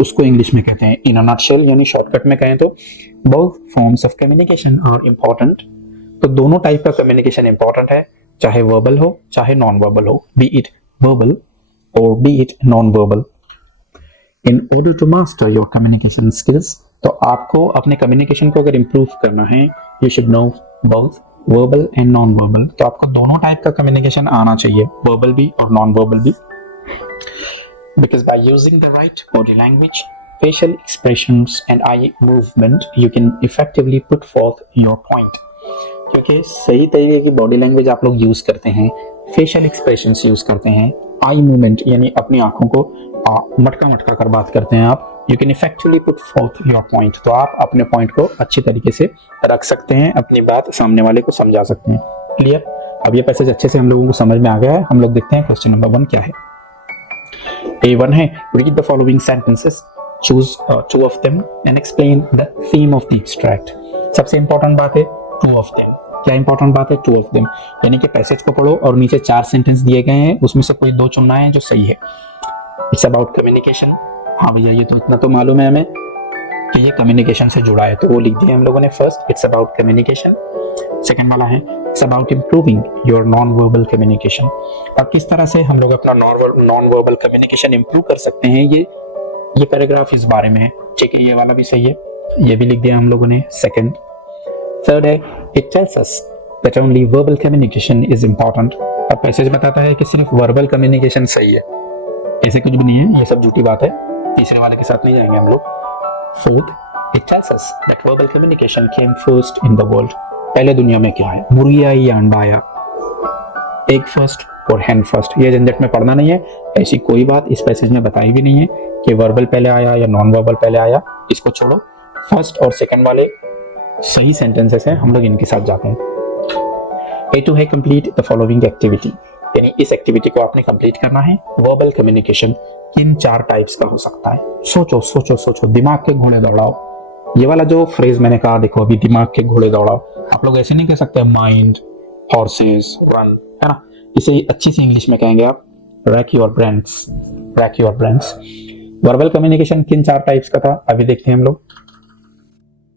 उसको इंग्लिश में कहते हैं इन अ नटशेल, यानी शॉर्टकट में कहें तो both forms of communication are important. तो दोनों टाइप का कम्युनिकेशन इंपॉर्टेंट है, चाहे वर्बल हो चाहे नॉन वर्बल हो, बी इट वर्बल और be it non verbal. In order to master your communication skills, तो आपको अपने कम्युनिकेशन को अगर इंप्रूव करना है, you should know both verbal and non verbal. तो आपको दोनों टाइप का कम्युनिकेशन आना चाहिए, वर्बल भी और नॉन वर्बल भी। Because by using the right body language, facial expressions and eye movement, you can effectively put forth your point. क्योंकि सही तरीके की बॉडी लैंग्वेज आप लोग यूज करते हैं, फेशियल एक्सप्रेशंस यूज करते हैं, आई मूवमेंट यानी अपनी आंखों को मटका कर बात करते हैं आप, you can effectively put forth your point. तो आप अपने पॉइंट को अच्छी तरीके से रख सकते हैं, अपनी बात सामने वाले को समझा सकते हैं। क्लियर? अब ये पैसेज अच्छे से हम लोगों को समझ में आ गया है। हम लोग देखते हैं क्वेश्चन नंबर 1 क्या है। A1 है, read the following sentences, choose 2 of them and explain the theme of the extract. सबसे इंपॉर्टेंट बात है 2 of them। क्या इंपॉर्टेंट बात है? 2 of them, यानी कि पैसेज को पढ़ो और नीचे 4 सेंटेंस दिए गए हैं, उसमें से कोई 2 चुनना है जो सही है। It's about communication. हाँ भैया, ये तो इतना तो मालूम है हमें कि ये कम्युनिकेशन से जुड़ा है, तो वो लिख दिया हम लोगों ने। First, it's about communication. Second वाला है it's about improving your non verbal communication. अब किस तरह से हम लोग अपना नॉन वर्बल कम्युनिकेशन इंप्रूव कर सकते हैं, ये पैराग्राफ इस बारे में है, ठीक है। ये वाला भी सही है, ये भी लिख दिया हम लोगों ने। सेकंड, थर्ड है it tells us that only verbal communication is important. अब पैसेज बताता है कि सिर्फ वर्बल कम्युनिकेशन सही है, ऐसे कुछ भी नहीं है, ये सब झूठी बात है। तीसरे वाले के साथ नहीं जाएंगे हम लोग। Fourth, it tells us that verbal communication came first in the world. पहले दुनिया में क्या है, मुर्गी आई या अंडा आया, एग फर्स्ट और हैन फर्स्ट, ये झंझट में पढ़ना नहीं है। ऐसी कोई बात इस पैसेज में बताई भी नहीं है कि वर्बल पहले आया या नॉन वर्बल पहले आया, इसको छोड़ो। फर्स्ट और सेकंड वाले सही सेंटेंसेस हैं, हम लोग इनके साथ जाते हैं। A2 है कंप्लीट द फॉलोइंग एक्टिविटी, यानी इस एक्टिविटी को आपने कंप्लीट करना है। वर्बल कम्युनिकेशन किन 4 टाइप्स का हो सकता है? सोचो सोचो सोचो, दिमाग के घोड़े दौड़ाओ। ये वाला जो फ्रेज मैंने कहा, देखो अभी दिमाग के घोड़े दौड़ाओ, आप लोग ऐसे नहीं कह सकते माइंड हॉर्सेस रन, है ना? इसे अच्छी सी इंग्लिश में कहेंगे आप rack your brains, rack your brains. Verbal communication किन 4 टाइप्स का था, अभी देखते हैं हम लोग।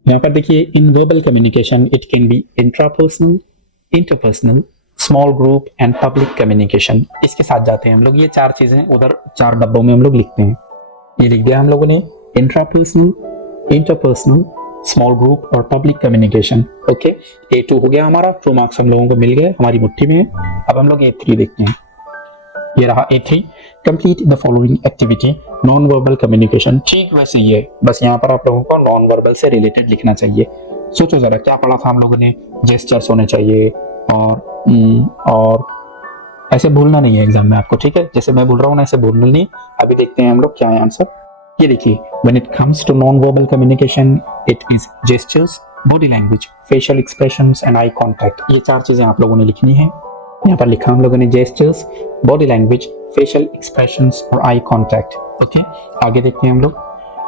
यहाँ पर देखिए, in verbal communication it can be intrapersonal, interpersonal, small group and public communication. इसके साथ जाते हैं हम लोग, ये 4 चीजें उधर 4 डब्बों में हम लोग लिखते हैं। ये लिख दिया हम लोगों ने, इंट्रापर्सनल, इंटरपर्सनल, स्मॉल ग्रुप और पब्लिक कम्युनिकेशन। ओके, A2 हो गया हमारा, 2 मार्क्स हम लोगों को मिल गए, हमारी मुट्ठी में है। अब हम लोग A3 देखते हैं। ये रहा A3, complete the following activity, non verbal communication. ठीक वैसे ही है, बस यहाँ पर आप लोगों को नॉन वर्बल से रिलेटेड लिखना चाहिए। सोचो जरा, क्या पढ़ा था हम लोगों ने? जेस्चर्स होने चाहिए और ऐसे भूलना नहीं है एग्जाम में आपको, ठीक है? जैसे मैं बोल रहा हूँ ना, ऐसे भूलना नहीं। अभी देखते हैं हम लोग क्या है आंसर। ये देखिए, when it comes to non verbal communication it is gestures, body language, facial expressions and eye contact. ये 4 चीजें आप लोगों ने लिखनी है। यहाँ पर लिखा हम लोगों ने gestures, body language, facial expressions और आई कांटेक्ट। ओके, आगे देखते हैं हम लोग।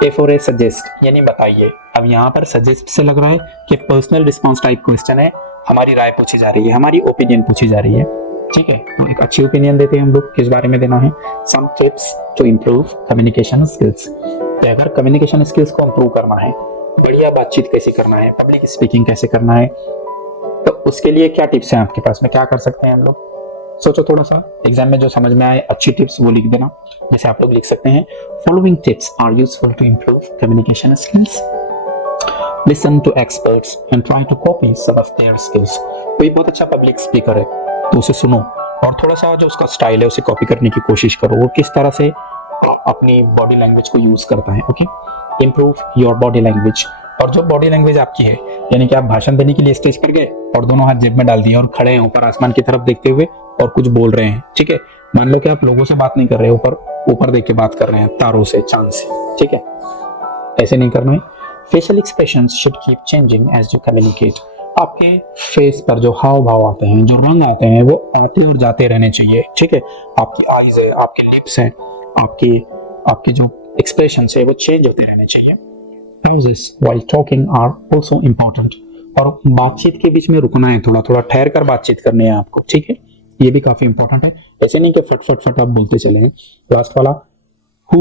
A4 है सजेस्ट, यानी बताइए। अब यहाँ पर सजेस्ट से लग रहा है कि पर्सनल रिस्पॉन्स टाइप क्वेश्चन है, हमारी राय पूछी जा रही है, हमारी ओपिनियन पूछी जा रही है, ठीक है? तो एक अच्छी ओपिनियन देते हैं हम लोग, किस बारे में देना है? Some tips to improve communication skills. तो अगर कम्युनिकेशन स्किल्स को इम्प्रूव करना है, बढ़िया बातचीत कैसे करना है, पब्लिक स्पीकिंग कैसे करना है, तो उसके लिए क्या टिप्स हैं आपके पास में, क्या कर सकते हैं हम लोग? सोचो थोड़ा सा, एग्जाम में जो समझ में आए अच्छी टिप्स वो लिख देना। जैसे आप लोग लिख सकते हैं, following tips are useful to improve communication skills, listen to experts and try to copy some of their skills. कोई बहुत अच्छा पब्लिक स्पीकर है तो उसे सुनो और थोड़ा सा जो उसका स्टाइल है उसे कॉपी करने की कोशिश करो, वो किस तरह से अपनी बॉडी लैंग्वेज को यूज करता है। Okay, improve your body language. और जो बॉडी लैंग्वेज आपकी है, यानी कि आप भाषण देने के लिए स्टेज पर गए और दोनों हाथ जेब में डाल दिए और खड़े हैं ऊपर आसमान की तरफ देखते हुए और कुछ बोल रहे हैं, ठीक है? मान लो कि आप लोगों से बात नहीं कर रहे, ऊपर देख के बात कर रहे हैं, तारों से, चांद से, ठीक है? ऐसे नहीं करना है। Facial expressions should keep changing as you communicate. आपके फेस पर जो हाव भाव आते हैं, जो रंग आते हैं, वो आते और जाते रहने चाहिए, ठीक है? आपकी आईज है, आपके लिप्स हैं, आपके जो एक्सप्रेशंस है वो चेंज होते रहने चाहिए। Pauses while talking are also important। और बातचीत के बीच में रुकना है, थोड़ा थोड़ा ठहर कर बातचीत करनी है आपको, ठीक है? ये भी काफी इंपॉर्टेंट है। ऐसे नहीं कि फट फट फट आप बोलते चले हैं। लास्ट वाला, who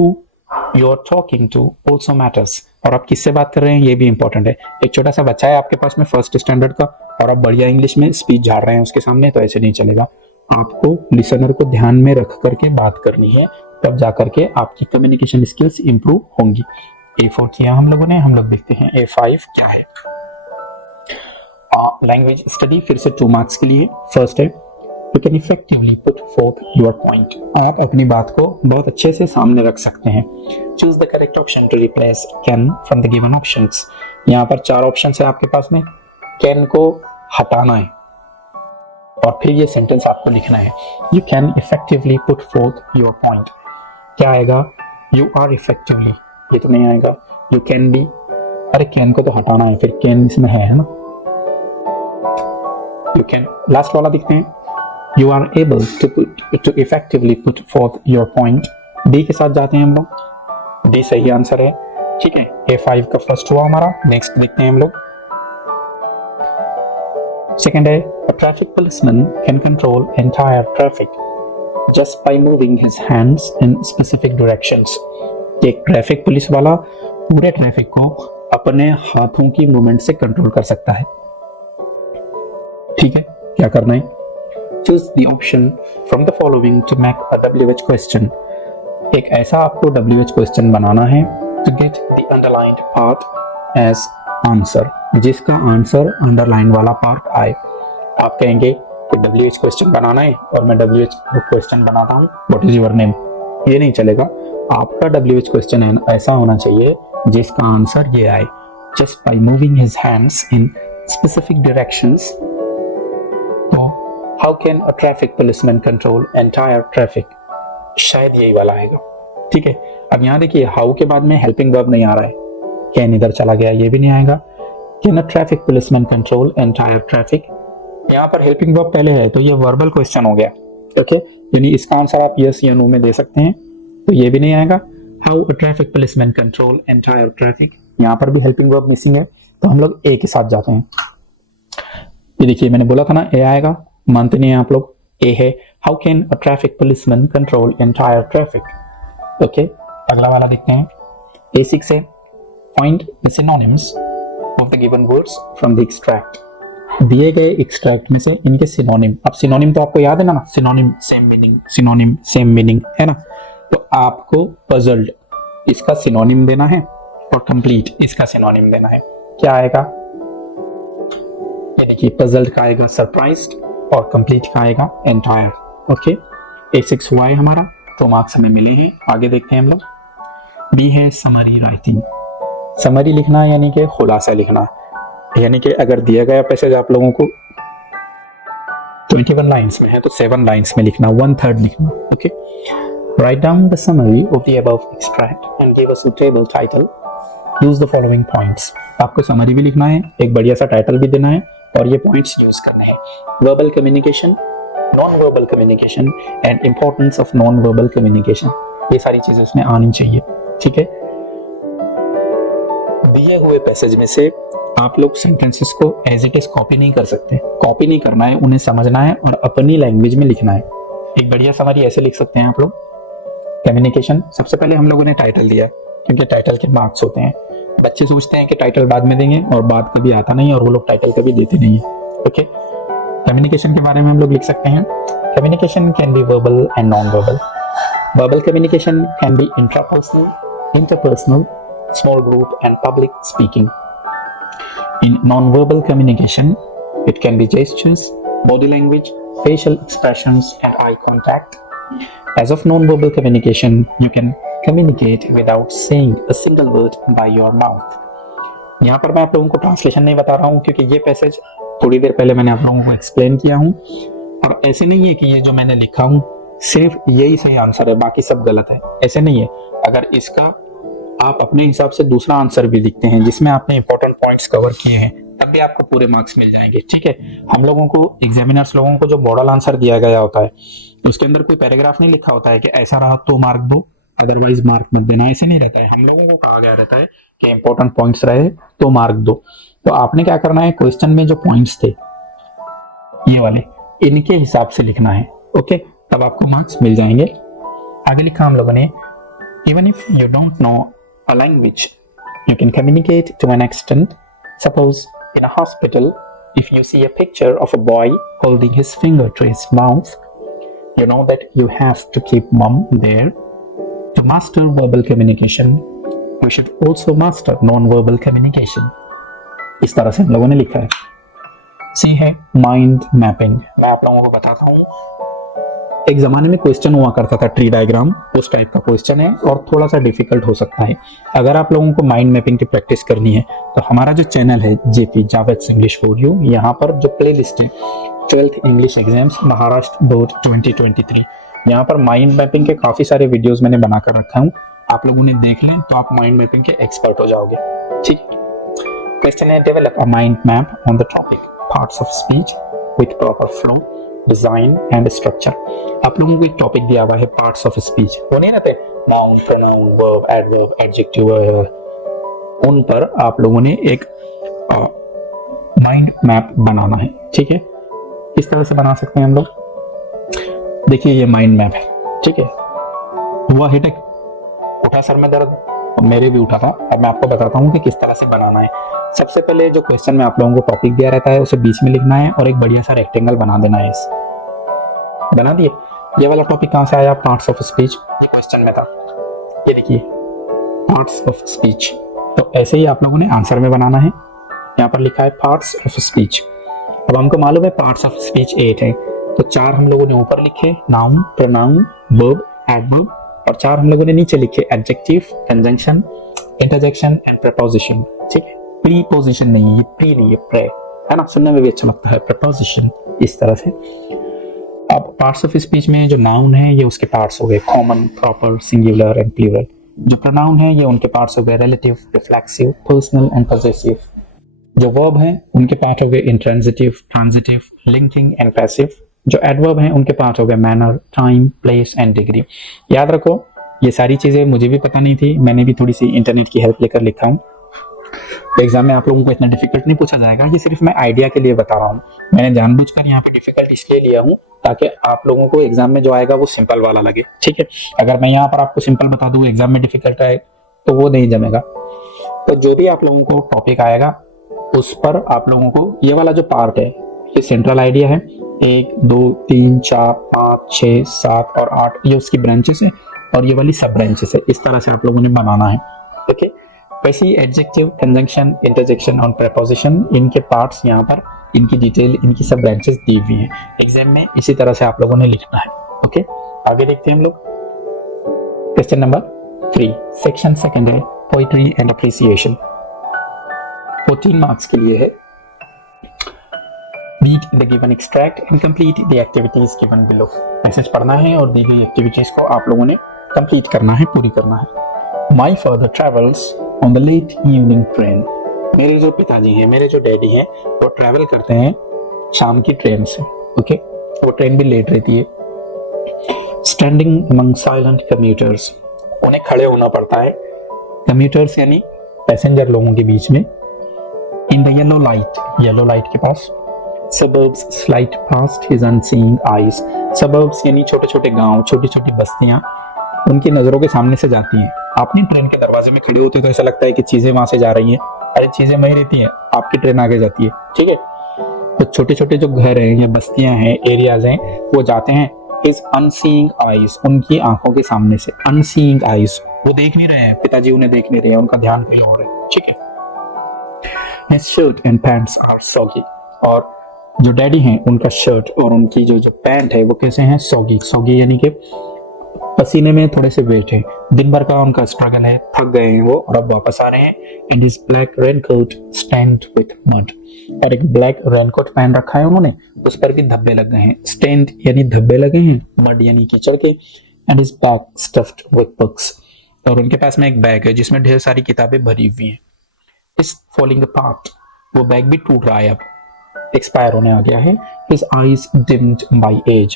you are talking to also matters। और आप किससे बात कर रहे हैं ये भी इंपॉर्टेंट है। एक छोटा सा बच्चा है आपके पास में 1st स्टैंडर्ड का और आप बढ़िया इंग्लिश में स्पीच झाड़ रहे हैं उसके सामने, तो ऐसे नहीं चलेगा। आपको लिसनर को ध्यान में रख करके बात करनी है, तब जाकर के आपकी कम्युनिकेशन स्किल्स इंप्रूव होंगी। A4 किया हम लोगों ने, हम लोग देखते हैं A5 क्या है। लैंग्वेज स्टडी, फिर से 2 मार्क्स के लिए। फर्स्ट है, you can effectively put forth your point. आप अपनी बात को बहुत अच्छे से सामने रख सकते हैं। Choose the correct option to replace can from the given options. यहाँ पर 4 ऑप्शन है आपके पास में, कैन को हटाना है और फिर ये सेंटेंस आपको लिखना है, you can effectively put forth your point. क्या आएगा? यू आर इफेक्टिवली, ये तो नहीं आएगा। यू कैन बी, अरे कैन को तो हटाना है, फिर कैन इसमें है ना? यू कैन, लास्ट वाला देखते हैं, you are able to effectively put forth your point. D के साथ जाते हैं हम लोग, डी सही आंसर है, ठीक है? A5 का फर्स्ट हुआ हमारा। नेक्स्ट देखते हैं हम लोग, सेकंड है, a traffic policeman can control entire traffic just by moving his hands in specific directions। एक ट्रैफिक पुलिस वाला पूरे ट्रैफिक को अपने हाथों की मूवमेंट से कंट्रोल कर सकता है, ठीक है? क्या करना है? Choose the option from the following to make a WH question. एक ऐसा आपको WH क्वेश्चन बनाना है to get the underlined part as answer, जिसका आंसर अंडरलाइन वाला पार्ट आए। आप कहेंगे कि WH क्वेश्चन बनाना है और मैं WH क्वेश्चन बनाता हूँ, व्हाट इज योर नेम, ये नहीं चलेगा। आपका WH क्वेश्चन ऐसा होना चाहिए जिसका आंसर ये आए, just by moving his hands in specific directions. तो how can a traffic policeman control entire traffic? शायद यही वाला आएगा, ठीक है। अब यहाँ देखिए हाउ के बाद में हेल्पिंग वर्ब नहीं आ रहा है, कैन इधर चला गया, ये भी नहीं आएगा। Can a traffic policeman control entire traffic, यहाँ पर हेल्पिंग वर्ब पहले है तो ये वर्बल क्वेश्चन हो गया, ओके। यानी इसका आंसर आप यस या नो में दे सकते हैं, तो ये भी नहीं आएगा। How a traffic policeman control entire traffic, यहाँ पर भी हेल्पिंग वर्ब मिसिंग है, तो हम लोग ए के साथ जाते हैं। ये देखिए मैंने बोला था ना ए आएगा, मानते नहीं है आप लोग, ए है। How can a traffic policeman control entire traffic, okay. अगला वाला देखते हैं A6 है, find the synonyms of the given words from the extract. दिए गए एक्सट्रैक्ट में से इनके सिनोनिम, अब सिनोनिम तो आपको याद है ना, synonym same meaning, synonym same meaning है ना। तो आपको पजल्ड इसका सिनोनिम देना है और कंप्लीट इसका सिनोनिम देना है। क्या आएगा, यानी कि पजल्ड का आएगा सरप्राइज्ड और कंप्लीट का आएगा एंटायर, ओके। A6Y हमारा 2 मार्क्स हमें मिले हैं। आगे देखते हैं हम लोग। बी है समरी राइटिंग, समरी लिखना यानी कि खुलासा लिखना, यानी कि अगर दिया गया पैसेज आप लोगों को 21 लाइन्स में है तो 7 लाइन्स में लिखना, 1/3 लिखना, okay. Right down the summary of the above extract and give a suitable title, use the following points. आपको समरी भी लिखना है, एक बढ़िया सा टाइटल भी देना है और ये पॉइंट्स यूज करने हैं। Verbal communication, non verbal communication and importance of non verbal communication, ये सारी चीजें उसमें आनी चाहिए, ठीक है। दिए हुए पैसेज में से आप लोग सेंटेंसेस को एज इट इज कॉपी नहीं कर सकते, कॉपी नहीं करना है, उन्हें समझना है और अपनी लैंग्वेज में लिखना है। एक बढ़िया समरी ऐसे लिख सकते हैं आप लोग। कम्युनिकेशन, सबसे पहले हम लोगों ने टाइटल दिया क्योंकि टाइटल के मार्क्स होते हैं। बच्चे सोचते हैं कि टाइटल बाद में देंगे और बाद कभी आता नहीं और वो लोग टाइटल कभी देते नहीं है, ओके। कम्युनिकेशन के बारे में हम लोग लिख सकते हैं, communication can be verbal and non verbal. Verbal communication can be intrapersonal, interpersonal, small group and public speaking. In non-verbal communication, it can be gestures, body language, facial expressions and eye contact. As of non-verbal communication, you can communicate without saying a single word by your mouth. यहाँ पर मैं आप लोगों को translation नहीं बता रहा हूँ क्योंकि ये पैसेज थोड़ी देर पहले मैंने आप लोगों को एक्सप्लेन किया हूँ, और ऐसे नहीं है कि ये जो मैंने लिखा हूँ सिर्फ यही सही आंसर है बाकी सब गलत है, ऐसे नहीं है। अगर इसका आप अपने हिसाब से दूसरा आंसर भी लिखते हैं जिसमें आपने इंपॉर्टेंट पॉइंट्स कवर किए हैं, तब भी आपको पूरे मार्क्स मिल जाएंगे, ठीक है। हम लोगों को एग्जामिनर्स लोगों को जो मॉडल आंसर दिया गया होता है उसके अंदर कोई पैराग्राफ नहीं लिखा होता है कि ऐसा रहा तो मार्क दो, अदरवाइज मार्क मत देना, ऐसे नहीं रहता है। हम लोगों को कहा गया रहता है कि इंपॉर्टेंट पॉइंट्स रहे तो मार्क दो। तो आपने क्या करना है, क्वेश्चन में जो पॉइंट्स थे ये वाले, इनके हिसाब से लिखना है, ओके, तब आपको मार्क्स मिल जाएंगे। आगे लिखा हम लोगों ने, even if you don't no a language, you can communicate to an extent. Suppose in a hospital, if you see a picture of a boy holding his finger to his mouth, you know that you have to keep mum there. To master verbal communication, we should also master non-verbal communication. इस तरह से हम लोगों ने लिखा है। सी है mind mapping. मैं आप लोगों को बताता हूँ, एक जमाने में क्वेश्चन हुआ करता था ट्री डायग्राम, उस टाइप का क्वेश्चन है और थोड़ा सा डिफिकल्ट हो सकता है। अगर आप लोगों को माइंड मैपिंग की प्रैक्टिस करनी है तो हमारा जो चैनल है JP Javed English for you, यहाँ पर जो प्ले लिस्ट है 12th English exams Maharashtra board 2023, यहाँ पर माइंड मैपिंग के काफी सारे वीडियोस मैंने बनाकर रखा हूँ। आप लोग उन्हें देख लें तो आप माइंड मैपिंग के एक्सपर्ट हो जाओगे, ठीक है। क्वेश्चन है, develop a mind map on the topic parts of speech with proper flow, design and structure. आप लोगों को एक टॉपिक दिया हुआ है पार्ट्स ऑफ स्पीच, वो नहीं रहते noun, pronoun, verb, adverb, adjective, उन पर आप लोगों ने एक माइंड मैप बनाना है, ठीक है। किस तरह से बना सकते हैं हम लोग, देखिए ये माइंड मैप है, ठीक है। हुआ हेडेक, उठा सर में दर्द, मेरे भी उठा था। अब मैं आपको बताता हूँ कि किस तरह से बनाना है। सबसे पहले जो क्वेश्चन में आप लोगों को टॉपिक दिया रहता है उसे बीच में लिखना है और एक बढ़िया सा रेक्टेंगल बना देना है। इस बना दिए। ये वाला टॉपिक कहाँ से आया, पार्ट्स ऑफ स्पीच, ये क्वेश्चन में था। ये देखिए पार्ट्स ऑफ स्पीच, तो ऐसे ही आप लोगों ने आंसर में बनाना है। यहाँ पर लिखा है पार्ट्स ऑफ स्पीच। अब हमको मालूम है पार्ट्स ऑफ स्पीच 8 है, तो 4 हम लोगों ने ऊपर लिखे, नाउन, प्रोनाउन, वर्ब, एडवर्ब, और 4 हम लोगों ने नीचे लिखे, adjective, conjunction, interjection and preposition, ठीक है। प्रीपोजिशन नहीं है, ये प्री नहीं है, प्रे, है ना, सुनने में भी अच्छा लगता है प्रपोजिशन इस तरह से। अब पार्ट्स ऑफ स्पीच में जो नाउन है ये उसके पार्ट्स हो गए common, proper, singular and plural. जो प्रोनाउन है ये उनके पार्ट्स हो गए relative, reflexive, personal and possessive. जो वर्ब हैं उनके पार्ट हो गए intransitive, transitive, linking and passive. जो एडवर्ब हैं उनके पार्ट हो गए manner, time, place and degree. याद रखो ये सारी चीजें मुझे भी पता नहीं थी, मैंने भी थोड़ी सी इंटरनेट की हेल्प लेकर लिखा हूँ। एग्जाम में आप लोगों को इतना डिफिकल्ट नहीं पूछा जाएगा, ये सिर्फ मैं आइडिया के लिए बता रहा हूँ। मैंने जानबूझकर यहाँ पे डिफिकल्ट इसलिए लिया हूँ ताकि आप लोगों को एग्जाम में जो आएगा वो सिंपल वाला लगे, ठीक है। अगर मैं यहाँ पर आपको सिंपल बता दूं एग्जाम में डिफिकल्ट आए तो वो नहीं जमेगा। तो जो भी आप लोगों को टॉपिक आएगा उस पर आप लोगों को ये वाला जो पार्ट है ये सेंट्रल आइडिया है, 1 2 3 4 5 6 7 और 8 ये उसकी ब्रांचेस है और ये वाली सब ब्रांचेस है। इस तरह से आप लोगों ने बनाना है, ओके। वैसे ही एडजेक्टिव, कंजंक्शन, इंटरजेक्शन और प्रीपोजिशन इनके पार्ट्स यहाँ पर, इनकी डिटेल, इनकी सब ब्रांचेस दी हुई है। एग्जाम में इसी तरह से आप लोगों ने लिखना है, ओके। आगे देखते हैं हम लोग क्वेश्चन नंबर 3, सेक्शन सेकंड है पोइट्री एंड अप्रिसिएशन। 14 मार्क्स के लिए है। Read the given extract and complete the activities given below। Message पढ़ना है और दी गई एक्टिविटीज को आप लोगों ने कंप्लीट करना है, पूरी करना है। My father travels on the late evening train। मेरे जो पिताजी हैं, मेरे जो डैडी हैं, वो ट्रैवल करते हैं शाम की ट्रेन से, ओके। वो ट्रेन भी लेट रहती है। Standing among silent commuters। उन्हें खड़े होना पड़ता है, कम्यूटर्स यानी पैसेंजर लोगों के बीच में। In the yellow light, yellow light के पास। Suburbs slide past his unseeing eyes। Suburbs यानी छोटे छोटे गांव, छोटी छोटी बस्तियां उनकी नजरों के सामने से जाती हैं। आपने ट्रेन के दरवाजे में खड़े होते तो ऐसा लगता है कि चीजें वहां से जा रही हैं, अरे चीजें वहीं रहती हैं, आपकी ट्रेन आगे जाती है, ठीक है। तो छोटे छोटे जो घर हैं या बस्तियां हैं, एरियाज हैं, वो जाते हैं his unseeing eyes, उनकी आंखों के सामने से। Unseeing eyes, वो देख नहीं रहे हैं, पिताजी उन्हें देख नहीं रहे हैं, उनका ध्यान कहीं और है, ठीक है। His shirt and pants are soggy। और जो डैडी हैं उनका शर्ट और उनकी जो पैंट है वो कैसे हैं, सॉगी। सॉगी यानी कि पसीने में थोड़े से वेट है, दिन भर का उनका स्ट्रगल है, थक गए हैं वो और अब वापस आ रहे हैं। And his black raincoat stand with mud. और एक ब्लैक रेनकोट पहन रखा है उन्होंने, उस पर भी धब्बे लग गए हैं। स्टैंड यानी धब्बे लगे हैं, मड यानी कीचड़ के। And his bag stuffed with books. और उनके पास में एक बैग है जिसमें ढेर सारी किताबें भरी हुई हैं। इज फॉलिंग अपार्ट, वो बैग भी टूट रहा है, अब एक्सपायर होने आ गया है। His eyes dimmed by age।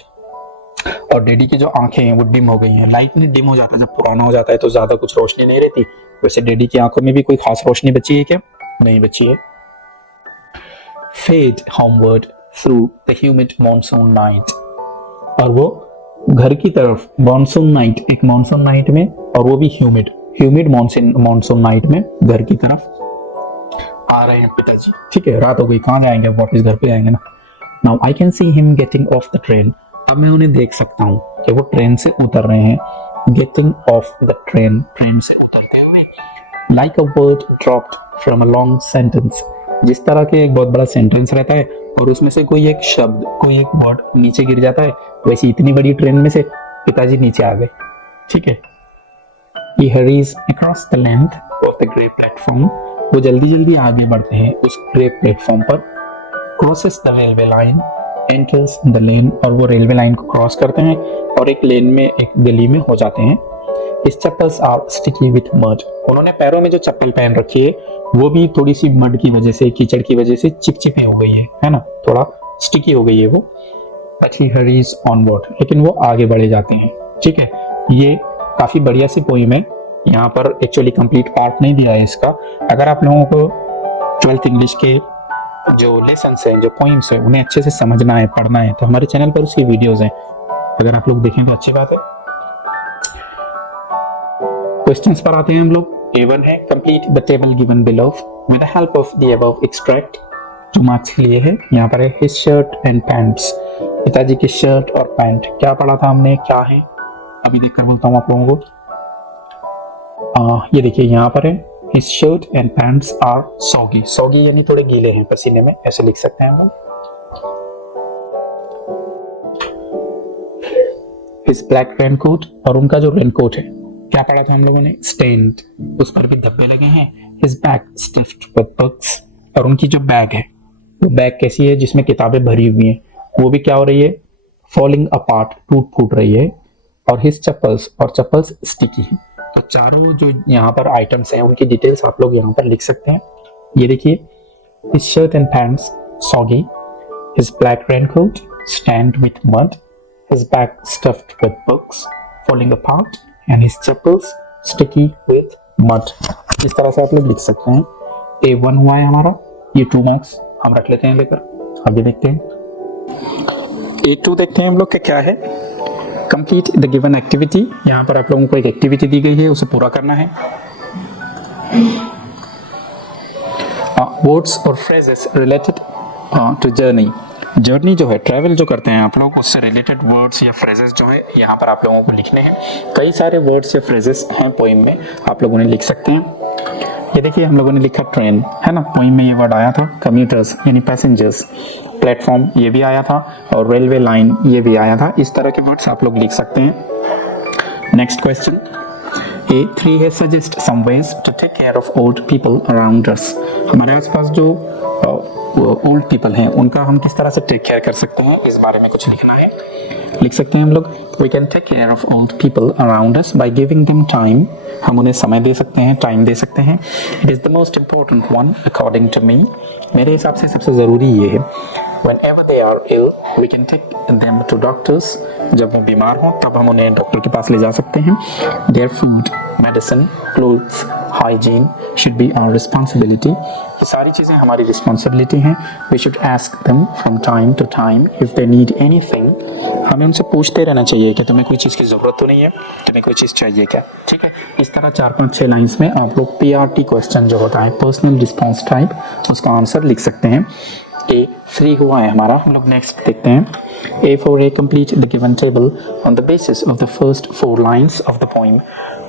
और डैडी की जो आंखें हैं वो डिम हो गई हैं। लाइट नहीं डिम हो जाता जब पुराना हो जाता है तो ज्यादा कुछ रोशनी नहीं रहती, वैसे डैडी की आंखों में भी कोई खास रोशनी बची है क्या, नहीं बची है। Fade homeward through the humid monsoon night। और वो घर की तरफ मॉनसून नाइट, एक मॉनसून नाइट में, और वो भी ह्यूमिड मॉनसून नाइट में घर की तरफ आ रहे हैं पिताजी, ठीक है। रात हो गई, कहाँ जाएंगे, वापस घर पे जाएंगे ना। Now I can see him getting off the train. अब मैं उन्हें देख सकता हूँ कि वो ट्रेन से उतर रहे हैं। Getting off the train, train से उतरते हुए। Like a word dropped from a long sentence. जिस तरह के एक बहुत बड़ा सेंटेंस रहता है और उसमें से कोई एक शब्द, कोई एक वर्ड नीचे गिर जाता है, वैसे इतनी बड़ी ट्रेन में से पिताजी नीचे आ गए, ठीक है। He hurries across the length of the grey platform। वो जल्दी जल्दी आगे बढ़ते हैं उस ग्रे प्लेटफॉर्म पर। Crosses the railway line, enters the lane. और वो रेलवे लाइन को क्रॉस करते हैं और एक लेन में, एक गली में हो जाते हैं। His chappals are sticky with mud. उन्होंने पैरों में जो चप्पल पहन रखी है वो भी थोड़ी सी मड की वजह से, कीचड़ की वजह से चिपचिपी हो गई है ना, थोड़ा स्टिकी हो गई है वो। But he hurries onward। लेकिन वो आगे बढ़े जाते हैं, ठीक है। ये काफी बढ़िया सी पोइम है। यहाँ पर एक्चुअली कंप्लीट पार्ट नहीं दिया है इसका। अगर आप लोगों को 12th इंग्लिश के जो लेसन्स हैं, जो पोइम्स हैं, उन्हें अच्छे से समझना है, पढ़ना है, तो हमारे चैनल पर उसकी वीडियोस हैं, अगर आप लोग देखें तो अच्छी बात है। क्वेश्चंस पर आते हैं हम लोग। A1 है complete the table given below with the help of the above extract. 2 marks के लिए है। यहाँ पर है हिज शर्ट एंड पैंट्स। पिताजी की शर्ट और पैंट, क्या पढ़ा था हमने, क्या है, अभी देखकर बोलता हूँ आप लोगों को। ये देखिए यहाँ पर है His shirt and pants are soggy। soggy यानी थोड़े गीले हैं पसीने में, ऐसे लिख सकते हैं हम लोग। His black raincoat। और उनका जो रेनकोट है, क्या पढ़ा था हम लोगों ने, stained, उस पर भी धब्बे लगे हैं। His bag stuffed with books। और उनकी जो बैग है वो बैग कैसी है जिसमें किताबें भरी हुई हैं, वो भी क्या हो रही है, फॉलिंग अपार्ट, टूट फूट रही है। और हिज चप्पल्स, और चप्पल्स स्टिकी है। तो चारों जो यहाँ पर आइटम्स हैं उनकी डिटेल्स आप लोग यहाँ पर लिख सकते हैं। ये देखिए, his shirt and pants soggy, his black raincoat stand with mud, his bag stuffed with books falling apart and his chappals sticky with mud. इस तरह से आप लोग लिख सकते हैं। A1 हुआ है हमारा, ये 2 मार्क्स हम रख लेते हैं लेकर। आगे देखते हैं A2 देखते हैं हम लोग के क्या है। कंप्लीट द गिवन एक्टिविटी, यहाँ पर आप लोगों को एक एक्टिविटी दी गई है, उसे पूरा करना है। वर्ड्स और phrases related to journey, journey जो है, ट्रैवल जो करते हैं आप लोग, उससे रिलेटेड वर्ड्स या फ्रेजेस जो है यहाँ पर आप लोगों को लिखने हैं। कई सारे वर्ड्स या फ्रेजेस हैं पोइम में, आप लोगों ने लिख सकते हैं। ये देखिए हम लोगों ने लिखा ट्रेन, है ना, पोइम में ये वर्ड आया था। कम्यूटर्स यानी पैसेंजर्स, प्लेटफॉर्म ये भी आया था, और रेलवे लाइन ये भी आया था। इस तरह के वर्ड्स आप लोग लिख सकते हैं। नेक्स्ट क्वेश्चन A3 है, suggest some ways to take care of old people around us. हमारे आसपास जो ओल्ड पीपल हैं उनका हम किस तरह से टेक केयर कर सकते हैं, इस बारे में कुछ लिखना है। लिख सकते हैं हम लोग, we can take care of old people around us by giving them time. हम उन्हें समय दे सकते हैं, टाइम दे सकते हैं। It is the most important one according to me, मेरे हिसाब से सबसे ज़रूरी ये है। Whenever they are ill, we can take them to doctors. जब वो बीमार हों तब हम उन्हें डॉक्टर के पास ले जा सकते हैं। Their food, medicine, clothes, hygiene should be our responsibility. ये सारी चीज़ें हमारी रिस्पॉन्सिबिलिटी हैं। We should ask them from time to time if they need anything. हमें उनसे पूछते रहना चाहिए कि तुम्हें कोई चीज़ की ज़रूरत तो नहीं है, तुम्हें कोई चीज़ चाहिए क्या, ठीक है। इस तरह 4-5-6 लाइन्स में आप लोग PRT क्वेश्चन जो होता है, पर्सनल रिस्पॉन्स टाइप, उसका आंसर लिख सकते हैं। A3 हुआ है हमारा। हम लोग नेक्स्ट देखते हैं। A4 complete the given table on the basis of the first 4 lines of the poem.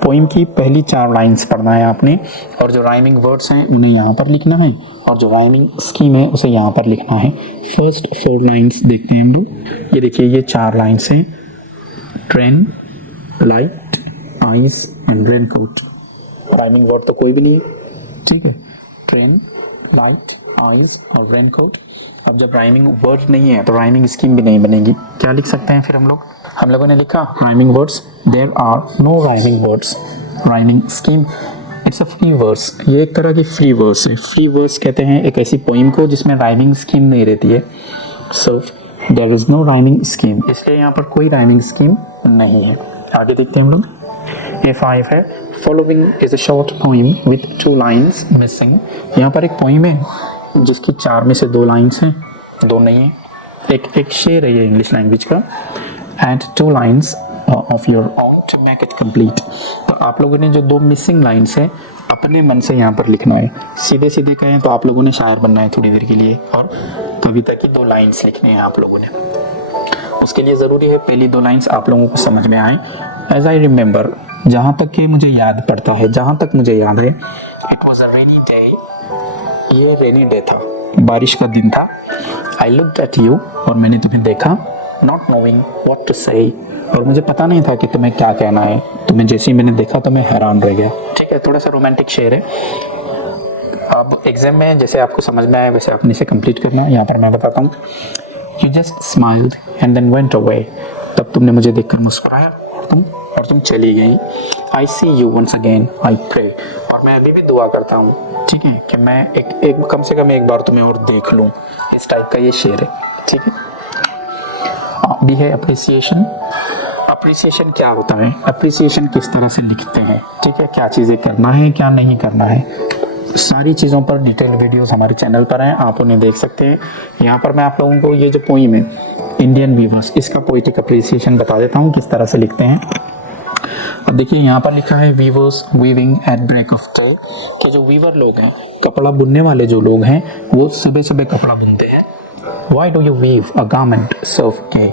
Poem की पहली 4 लाइन्स पढ़ना है आपने, और जो राइमिंग वर्ड्स हैं उन्हें यहाँ पर लिखना है, और जो राइमिंग स्कीम है उसे यहाँ पर लिखना है। फर्स्ट 4 लाइन्स देखते हैं हम लोग। ये देखिए, ये 4 लाइन्स हैं। Train, light, eyes and raincoat. Rhyming word तो कोई भी नहीं है, ठीक है। ट्रेन, लाइट, आइज और रेनकोट। अब जब राइमिंग वर्ड नहीं है तो राइमिंग स्कीम भी नहीं बनेगी। क्या लिख सकते हैं फिर हम लोग? हम लोगों ने लिखा rhyming words, there are no rhyming words. Rhyming scheme, it's a free verse. ये एक तरह की फ्री वर्स है। फ्री वर्स कहते हैं एक ऐसी पोइम को जिसमें राइमिंग स्कीम नहीं रहती है। So there is no rhyming scheme, इसलिए यहाँ पर कोई राइमिंग स्कीम नहीं है। आगे देखते हैं हम लोग। A5 है, following is a short poem with 2 lines missing. यहाँ पर एक पोइम है जिसकी 4 में से 2 लाइन्स हैं, 2 नहीं है। एक शेर है ये इंग्लिश लैंग्वेज का। And 2 lines of your own to make it complete. तो आप लोगों ने जो 2 मिसिंग लाइन्स है अपने मन से यहाँ पर लिखना है। सीधे सीधे कहें तो आप लोगों ने शायर बनना है थोड़ी देर के लिए, और कविता की 2 लाइन्स लिखनी है आप लोगों ने। उसके लिए ज़रूरी है पहली 2 लाइन्स आप लोगों को समझ में आए। एज आई रिमेंबर, जहाँ तक कि मुझे याद पड़ता है, जहाँ तक मुझे याद है, it was a rainy day. ये रेनी डे था, बारिश का दिन था। आई लुक्ड एट यू, और मैंने तुम्हें देखा। नॉट नोइंग व्हाट टू से, और मुझे पता नहीं था कि तुम्हें क्या कहना है। तुम्हें जैसे ही मैंने देखा तो मैं हैरान रह गया। ठीक है, थोड़ा सा रोमांटिक शेर है। अब एग्जाम में जैसे आपको समझ में आया वैसे आपने इसे कंप्लीट करना। यहाँ पर मैं बताता हूँ। You just smiled and then went away. तब तुमने मुझे देखकर मुस्कुराया और तुम चली गई। I see you once again I pray, और मैं अभी भी दुआ करता हूँ, ठीक है, कि मैं एक कम से कम एक बार तुम्हें और देख लूँ। इस टाइप का ये शेर है, ठीक है। भी है अप्रिसिएशन। अप्रिसिएशन क्या होता है, अप्रिसिएशन किस तरह से लिखते हैं, ठीक है, क्या चीज़ें करना है क्या नहीं करना है, सारी चीज़ों पर डिटेल वीडियोस हमारे चैनल पर हैं, आप उन्हें देख सकते हैं। यहाँ पर मैं आप लोगों को ये जो पोइम है इंडियन वीवर्स, इसका पोइटिक अप्रिसिएशन बता देता हूँ किस तरह से लिखते हैं। अब देखिए यहाँ पर लिखा है weavers weaving at break of day, कि जो वीवर लोग हैं, कपड़ा बुनने वाले जो लोग हैं, वो सुबह सुबह कपड़ा बुनते हैं। Why do you weave a garment so gay.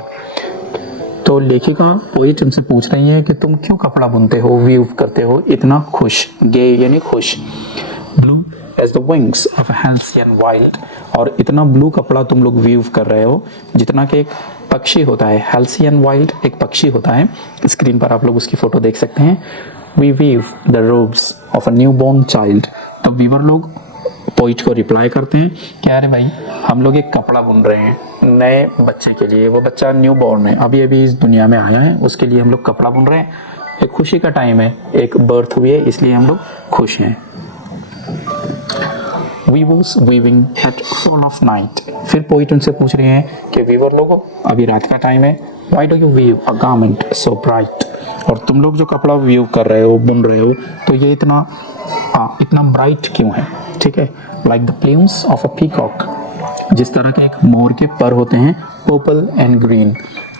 तो लेखिका पोइट हमसे पूछ रही है कि तुम क्यों कपड़ा बुनते हो, वीव करते हो इतना खुश, गे यानी खुश। Blue as the wings of halcyon wild, और इतना ब्लू कपड़ा तुम लोग वीव कर रहे हो जितना कि एक पक्षी होता है। हेल्सियन वाइल्ड एक पक्षी होता है, स्क्रीन पर आप लोग उसकी फोटो देख सकते हैं। We weave the robes of a new born child. तो वीवर लोग पोइट को रिप्लाई करते हैं कि अरे भाई हम लोग एक कपड़ा बुन रहे हैं नए बच्चे के लिए, वो बच्चा न्यू बॉर्न है, अभी अभी इस दुनिया में आया है, उसके लिए हम लोग कपड़ा बुन रहे हैं, एक खुशी का टाइम है, एक बर्थ हुई है, इसलिए हम लोग खुश हैं। We was weaving at fall of night। फिर पोइट उनसे पूछ रहे हैं कि वीवर लोगों अभी रात का टाइम है, why do you weave a garment so bright? और तुम लोग जो कपड़ा वीव कर रहे हो, बुन रहे हो, तो ये इतना ब्राइट क्यों है? ठीक है, like the plumes of a peacock, जिस तरह के एक मोर के पर होते हैं, पर्पल एंड ग्रीन।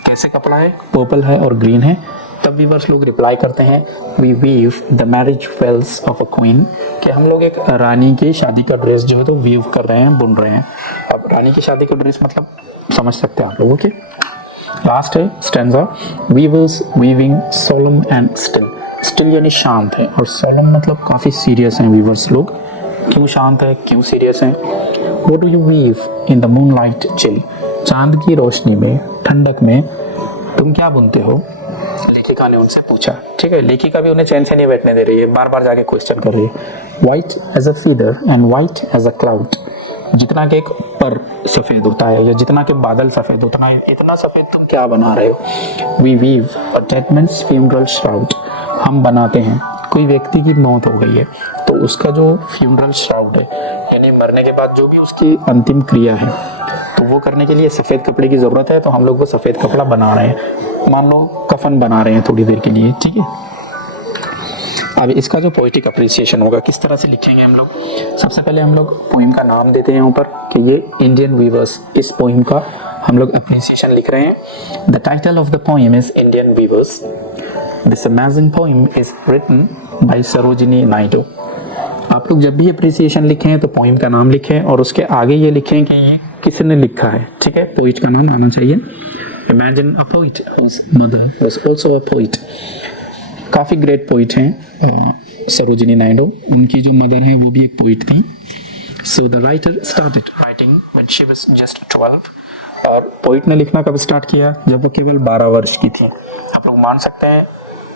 कैसे कपड़ा है? पर्पल है और ग्रीन है। तब वीवर्स लोग रिप्लाई करते हैं we weave the marriage veils of a queen, कि हम लोग एक रानी की शादी का ड्रेस जो है तो वीव कर रहे हैं, बुन रहे हैं। अब रानी की शादी का ड्रेस मतलब समझ सकते हैं आप लोगों के। लास्ट है stanza, weavers weaving solemn and still. Still यानी शांत है, और सोलम मतलब काफ़ी सीरियस हैं वीवर्स लोग। क्यों शांत है, क्यों सीरियस हैं? What do you weave in the moonlight chill? चांद की रोशनी में, ठंडक में तुम क्या बुनते हो? लेखिका ने उनसे पूछा। ठीक है, लेखिका भी उन्हें चैन से नहीं बैठने दे रही है, बार बार जाके क्वेश्चन कर रही है। White as a feather and white as a cloud। जितना के एक पर सफेद होता है या जितना के बादल सफेद होता है, इतना सफेद तुम क्या बना रहे हो? We weave a dead man's funeral shroud। हम बनाते हैं, कोई व्यक्ति की मौत हो गई है तो उसका जो फ्यूनरल श्राउड है, यानी मरने के बाद जो भी उसकी अंतिम क्रिया है, तो वो करने के लिए सफ़ेद कपड़े की ज़रूरत है। तो हम लोग वो सफ़ेद कपड़ा बना रहे हैं, मान लो कफन बना रहे हैं थोड़ी देर के लिए। ठीक है, अब इसका जो पोइटिक अप्रिसिएशन होगा किस तरह से लिखेंगे हम लोग? सबसे पहले हम लोग पोइम का नाम देते हैं ऊपर कि ये इंडियन वीवर्स, इस पोइम का हम लोग अप्रिसिएशन लिख रहे हैं। The title of the poem is Indian weavers. This amazing poem is written by Sarojini Naidu. आप लोग जब भी अप्रिसिएशन लिखें तो पोइम का नाम लिखें और उसके आगे ये लिखें कि ये किसने लिखा है। ठीक है, पोइट का नाम आना चाहिए। Imagine a poet whose mother was also a poet। काफ़ी ग्रेट पोइट हैं सरोजिनी नायडू, उनकी जो मदर है वो भी एक पोइट थी। So the writer started writing when she was just 12। और पोइट ने लिखना कब स्टार्ट किया? जब वो केवल 12 वर्ष की थी। आप लोग मान सकते हैं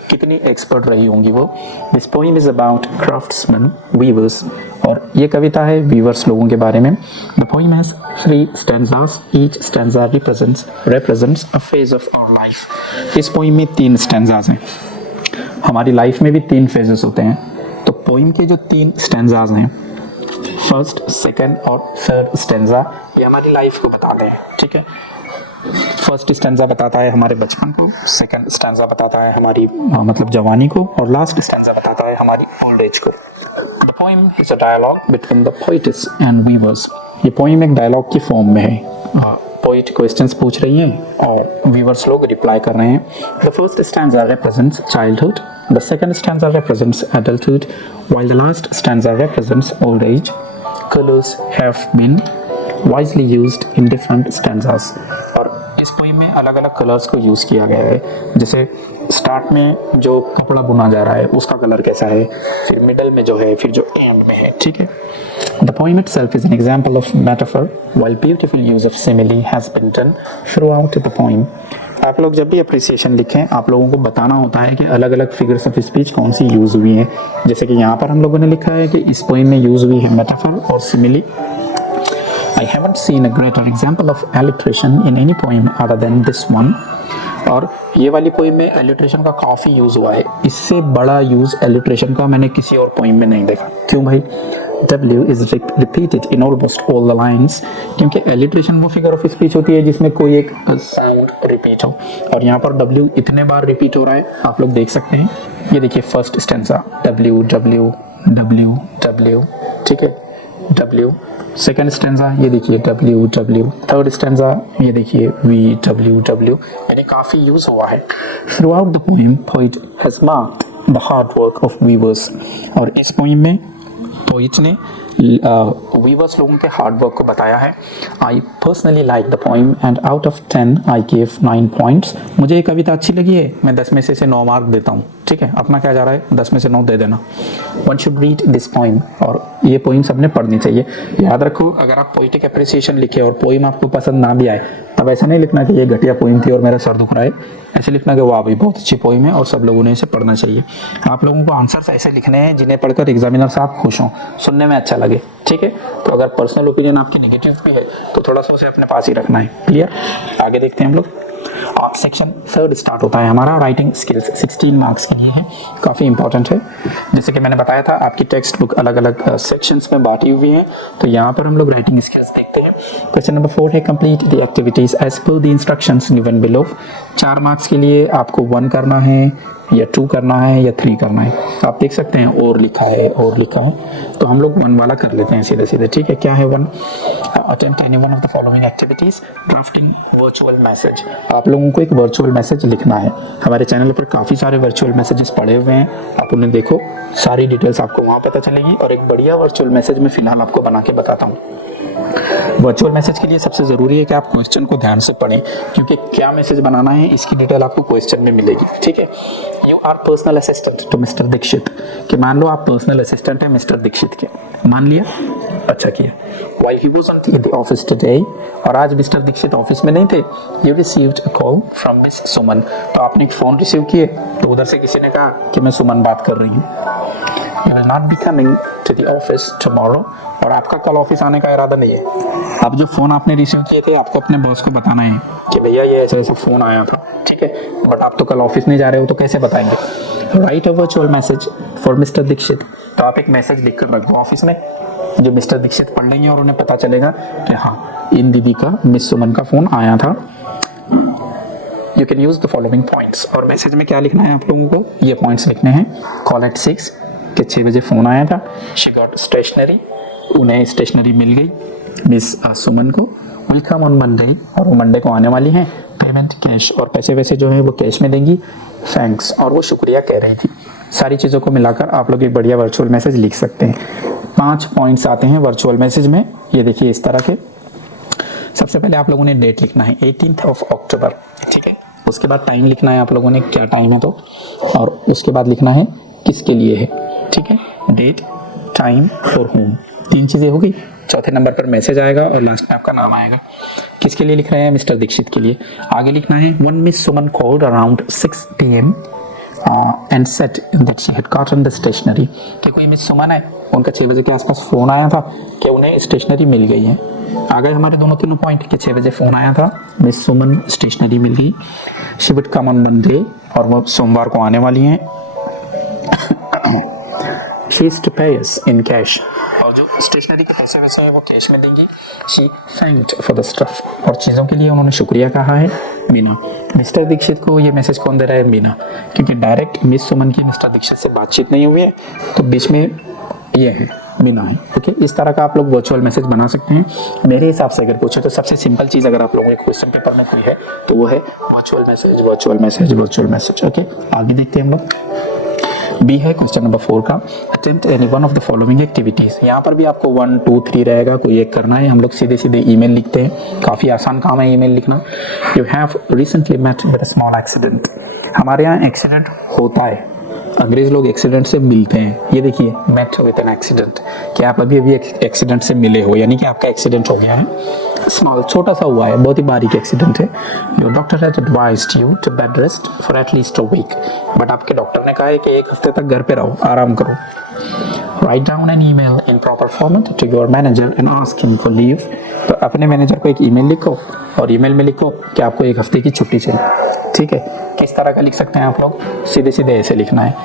कितनी एक्सपर्ट रही होंगी वो। This poem is about craftsman weavers, और ये कविता है वीवर्स लोगों के बारे में। The poem has 3 stanzas, each stanza represents a phase of our life. इस पोइम में 3 स्टैंजास हैं। हमारी लाइफ में भी 3 फेजेस होते हैं, तो पोइम के जो 3 स्टैंजास हैं, फर्स्ट, सेकंड और थर्ड स्टैंजा, ये हमारी लाइफ को बताते हैं। ठीक है, फर्स्ट स्टैंजा बताता है हमारे बचपन को, सेकंड स्टैंजा बताता है हमारी मतलब जवानी को, और लास्ट स्टैंजा बताता है हमारी ओल्ड एज को। The poem is a dialogue between the poets and weavers. ये पोइम एक डायलॉग की फॉर्म में है। पोइट क्वेश्चंस पूछ रही हैं और वीवर्स लोग रिप्लाई कर रहे हैं। The first stanza represents childhood, the second stanza represents adulthood, while the last stanza represents old age. Colours have been wisely used in different stanzas. और इस पोइम में अलग अलग कलर्स को यूज़ किया गया है। जैसे स्टार्ट में जो कपड़ा बुना जा रहा है उसका कलर कैसा है, फिर मिडल में जो है, फिर जो एंड में है। ठीक है, The poem itself is an example of metaphor, while beautiful use of simile has been done throughout the poem। आप लोग जब भी अप्रिसिएशन लिखें, आप लोगों को बताना होता है कि अलग अलग फिगर्स ऑफ स्पीच कौन सी यूज़ हुई हैं। जैसे कि यहाँ पर हम लोगों ने लिखा है कि इस पोइम में यूज़ हुई है मेटाफर और simile. I haven't seen a greater example of alliteration in any poem other than this one। और ये वाली पोइम में एलिट्रेशन का काफ़ी यूज़ हुआ है, इससे बड़ा यूज़ एलिट्रेशन का मैंने किसी और पोइम में नहीं देखा। क्यों भाई? W is repeated in almost all the lines, क्योंकि एलिट्रेशन वो फिगर ऑफ स्पीच होती है जिसमें कोई एक साउंड रिपीट हो, और यहाँ पर W इतने बार रिपीट हो रहा है, आप लोग देख सकते हैं। ये देखिए first stanza W W W W, ठीक है, W। सेकेंड स्टेंजा ये देखिए W W। थर्ड स्टेंजा ये देखिए V W W, यानी काफ़ी यूज़ हुआ है। Throughout the poem poet has marked the hard work of viewers. और इस पोइम में पोइट ने वीवर्स लोगों के हार्ड वर्क को बताया है। I personally like the poem and out of 10 I give 9 points. मुझे ये कविता अच्छी लगी है, मैं 10 में से 9 मार्क देता हूँ। ठीक है, अपना क्या जा रहा है 10 में से 9 दे देना। One should read this poem, और ये पोइम सबने पढ़नी चाहिए। याद रखो, अगर आप पोइटिक अप्रिसिएशन लिखे और पोइम आपको पसंद ना भी आए, तब ऐसा नहीं लिखना कि ये घटिया पोइम थी और मेरा सर दुख रहा है। ऐसे लिखना कि वाह भाई बहुत अच्छी पोइम है और सब लोगों ने इसे पढ़ना चाहिए। आप लोगों को आंसर्स ऐसे लिखने हैं जिन्हें पढ़कर एग्जामिनर साहब खुश हों, सुनने में अच्छा लगे, ठीक है। तो अगर पर्सनल ओपिनियन आपकी नेगेटिव भी है तो थोड़ा सा उसे अपने पास ही रखना है। क्लियर, आगे देखते हैं हम लोग। सेक्शन 3 स्टार्ट होता है हमारा। राइटिंग स्किल्स 16 मार्क्स के लिए है, काफ़ी इंपॉर्टेंट है। जैसे कि मैंने बताया था, आपकी टेक्स्ट बुक अलग अलग सेक्शंस में बांटी हुई है, तो यहाँ पर हम लोग राइटिंग स्किल्स देखते हैं। क्वेश्चन नंबर 4 है, complete the activities as per the instructions given below. 4 marks के लिए आपको 1 करना है या 2 करना है या 3 करना है। आप देख सकते हैं और लिखा है, तो हम लोग 1 वाला कर लेते हैं सीधे सीधे, ठीक है। क्या है 1? Attempt any one of the following activities. Drafting virtual message, आप लोगों को एक वर्चुअल मैसेज लिखना है। हमारे चैनल पर काफ़ी सारे वर्चुअल मैसेजेस पड़े हुए हैं, आप उन्हें देखो, सारी डिटेल्स आपको वहाँ पता चलेगी। और एक बढ़िया वर्चुअल मैसेज मैं फिलहाल आपको बना के बताता हूँ। वर्चुअल मैसेज के लिए सबसे ज़रूरी है कि आप क्वेश्चन को ध्यान से पढ़ें, क्योंकि क्या मैसेज बनाना है इसकी डिटेल आपको क्वेश्चन में मिलेगी, ठीक है। You are personal assistant to mister Dikshit, कि मान लो आप पर्सनल असिस्टेंट हैं मिस्टर दीक्षित के, मान लिया, अच्छा किया। While he wasn't in the office today, और आज मिस्टर दीक्षित ऑफिस में नहीं थे, you received a call from Miss सुमन, तो आपने एक फ़ोन रिसीव किए, तो उधर से किसी ने कहा कि मैं सुमन बात कर रही हूँ। You will not be coming to the office tomorrow, और आपका कल ऑफिस आने का इरादा नहीं है। अब जो फ़ोन आपने रिसीव किए थे, आपको अपने बॉस को बताना है कि भैया ये ऐसा ऐसा फ़ोन आया था, ठीक है, बट आप तो कल ऑफिस नहीं जा रहे हो, तो कैसे बताएंगे? Write a virtual message for mister Dikshit, तो आप एक मैसेज लिख कर रखो ऑफिस में, जो मिस्टर दीक्षित पढ़ लेंगे और उन्हें पता चलेगा कि हाँ, इन दीदी का मिस सुमन का फ़ोन आया था। You can use the following points, और मैसेज में क्या लिखना है आप लोगों को, ये पॉइंट्स लिखने हैं। कॉल एट 6, कि 6 बजे फ़ोन आया था। शी गॉट स्टेशनरी, उन्हें स्टेशनरी मिल गई मिस सुमन को। विल कम ऑन मंडे, और वो मंडे को आने वाली हैं। पेमेंट कैश, और पैसे वैसे जो है वो कैश में देंगी। थैंक्स, और वो शुक्रिया कह रही थी। सारी चीज़ों को मिलाकर आप लोग एक बढ़िया वर्चुअल मैसेज लिख सकते हैं। 5 पॉइंट्स आते हैं वर्चुअल मैसेज में, ये देखिए इस तरह के। सबसे पहले आप लोगों ने डेट लिखना है 18th of October, ठीक है। उसके बाद टाइम लिखना है आप लोगों ने, क्या टाइम है तो, और उसके बाद लिखना है किसके लिए है, ठीक है। डेट, टाइम, फॉर होम, 3 चीज़ें हो गई। चौथे नंबर पर मैसेज आएगा और लास्ट में आपका नाम आएगा। किसके लिए लिख रहे हैं? मिस्टर दीक्षित के लिए। आगे लिखना है, one miss Suman called around 6 PM and set that she had gotten the stationery, कि कोई मिस सुमन है, उनका 6 बजे के आसपास फ़ोन आया था कि उन्हें स्टेशनरी मिल गई है। आ गए हमारे दोनों तीनों पॉइंट, कि 6 बजे फ़ोन आया था, मिस सुमन स्टेशनरी मिल गई। She would come on Monday, और वो सोमवार को आने वाली हैं। शी इज टू पे अस इन कैश, और जो स्टेशनरी के पैसे वैसे हैं वो कैश में देंगी। She thanked for the stuff, और चीज़ों के लिए उन्होंने शुक्रिया कहा है। मीना, मिस्टर दीक्षित को ये मैसेज कौन दे रहा है? मीना, क्योंकि डायरेक्ट मिस सुमन की मिस्टर दीक्षित से बातचीत नहीं हुई है, तो बीच में ये है, मीना है, ओके। इस तरह का आप लोग वर्चुअल मैसेज बना सकते हैं। मेरे हिसाब से अगर पूछे तो सबसे सिंपल चीज़ अगर आप लोगों के क्वेश्चन पेपर में कोई है तो वो है virtual message, virtual message, virtual message, okay. आगे देखते हैं हम लोग। बी है क्वेश्चन नंबर 4 का, attempt any one of the following activities. यहाँ पर भी आपको 1, 2, 3 रहेगा, कोई एक करना है। हम लोग सीधे सीधे ईमेल लिखते हैं, काफ़ी आसान काम है ईमेल लिखना। You have recently met with a small accident, हमारे यहाँ एक्सीडेंट होता है, अंग्रेज लोग एक्सीडेंट से मिलते हैं। ये देखिए, मेट विद एन एक्सीडेंट, कि आप अभी अभी एक्सीडेंट से मिले हो, यानी कि आपका एक्सीडेंट हो गया है। स्मॉल, छोटा सा हुआ है, बहुत ही बारीक एक्सीडेंट है। Your doctor has advised you to bed rest for at least a week, but आपके डॉक्टर ने कहा है कि 1 हफ्ते तक घर पे रहो, आराम करो। Write down an email in proper format to your manager and ask him for leave, तो अपने मैनेजर को एक ईमेल लिखो और ईमेल में लिखो कि आपको 1 हफ्ते की छुट्टी चाहिए, ठीक है। किस तरह का लिख सकते हैं आप लोग? सीधे सीधे ऐसे लिखना है।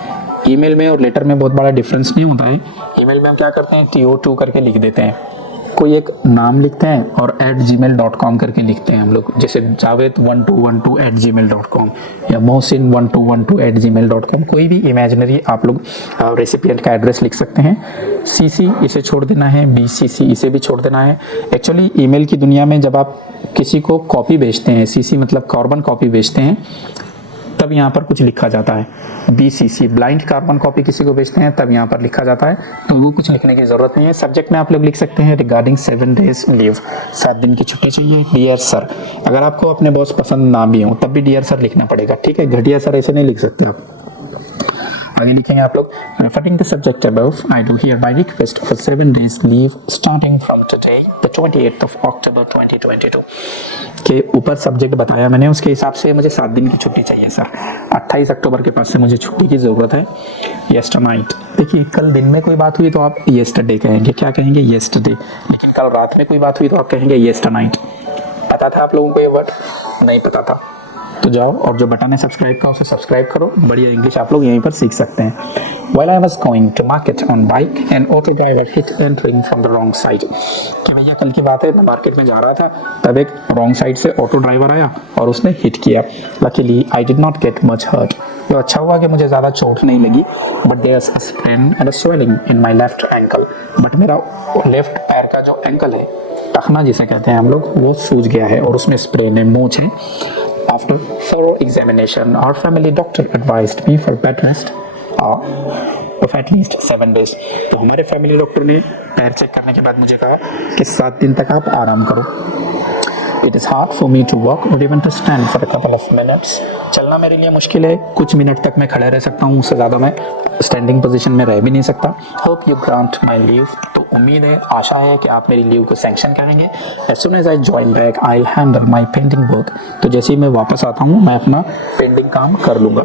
ईमेल में और लेटर में बहुत बड़ा डिफरेंस नहीं होता है। ईमेल में हम क्या करते हैं, TO2 करके लिख देते हैं, कोई एक नाम लिखते हैं और @gmail.com करके लिखते हैं हम लोग, जैसे जावेद1212 या मोहसिन 1212 कोई भी इमेजिनरी आप लोग रेसिपिएंट का एड्रेस लिख सकते हैं। CC इसे छोड़ देना है, BCC इसे भी छोड़ देना है। एक्चुअली ईमेल की दुनिया में जब आप किसी को कॉपी भेजते हैं, CC मतलब कार्बन कॉपी भेजते हैं, तब यहाँ पर कुछ लिखा जाता है। BCC ब्लाइंड कार्बन कॉपी किसी को भेजते हैं, तब यहाँ पर लिखा जाता है, तो वो कुछ लिखने की जरूरत नहीं है। सब्जेक्ट में आप लोग लिख सकते हैं रिगार्डिंग 7 days लीव, 7 दिन की छुट्टी चाहिए। डियर सर, अगर आपको अपने बॉस पसंद ना भी हो तब भी डियर सर लिखना पड़ेगा, ठीक है। घटिया सर ऐसे नहीं लिख सकते आप। आगे लिखेंगे आप लोग, referring the subject above, I do hereby request for 7 days leave starting from today, the 28th of October 2022. के ऊपर सब्जेक्ट बताया मैंने, उसके हिसाब से मुझे 7 दिन की छुट्टी चाहिए सर। 28 अक्टूबर के पास से मुझे छुट्टी की ज़रूरत है। येस्टरनाइट, देखिए कल दिन में कोई बात हुई तो आप येस्टरडे कहेंगे, क्या कहेंगे? येस्टरडे। लेकिन कल रात में कोई बात हुई तो आप कहेंगे येस्टरनाइट। पता था आप लोगों को ये वर्ड? नहीं पता था तो जाओ और जो बटन है सब्सक्राइब का उसे सब्सक्राइब करो, बढ़िया इंग्लिश आप लोग यहीं पर सीख सकते हैं। While I was going to market on bike, an auto driver hit entering from the wrong side. कि भैया कल की बात है, मैं मार्केट में जा रहा था, तब एक रॉन्ग साइड से ऑटो ड्राइवर आया और उसने हिट किया। Luckily, I did not get much hurt. तो अच्छा हुआ कि मुझे ज़्यादा चोट नहीं लगी, but there's a sprain and a swelling in my left ankle. But मेरा लेफ्ट पैर का जो एंकल है, टखना जिसे कहते हैं हम लोग, वो सूज गया है और उसमें स्प्रेन है, मोच है। After thorough examination, our family doctor advised me for bed rest of at least 7 days. तो हमारे फैमिली डॉक्टर ने पैर चेक करने के बाद मुझे कहा कि 7 दिन तक आप आराम करो। It is hard for me to walk or even to stand for a couple of minutes. चलना मेरे लिए मुश्किल है, कुछ मिनट तक मैं खड़ा रह सकता हूँ, उससे ज़्यादा मैं स्टैंडिंग पोजीशन में रह भी नहीं सकता। Hope you grant my leave. तो उम्मीद है, आशा है कि आप मेरी लीव को सैंक्शन करेंगे। As soon as I join back, I'll handle my pending work. तो जैसे ही मैं वापस आता हूँ, मैं अपना पेंडिंग काम कर लूँगा।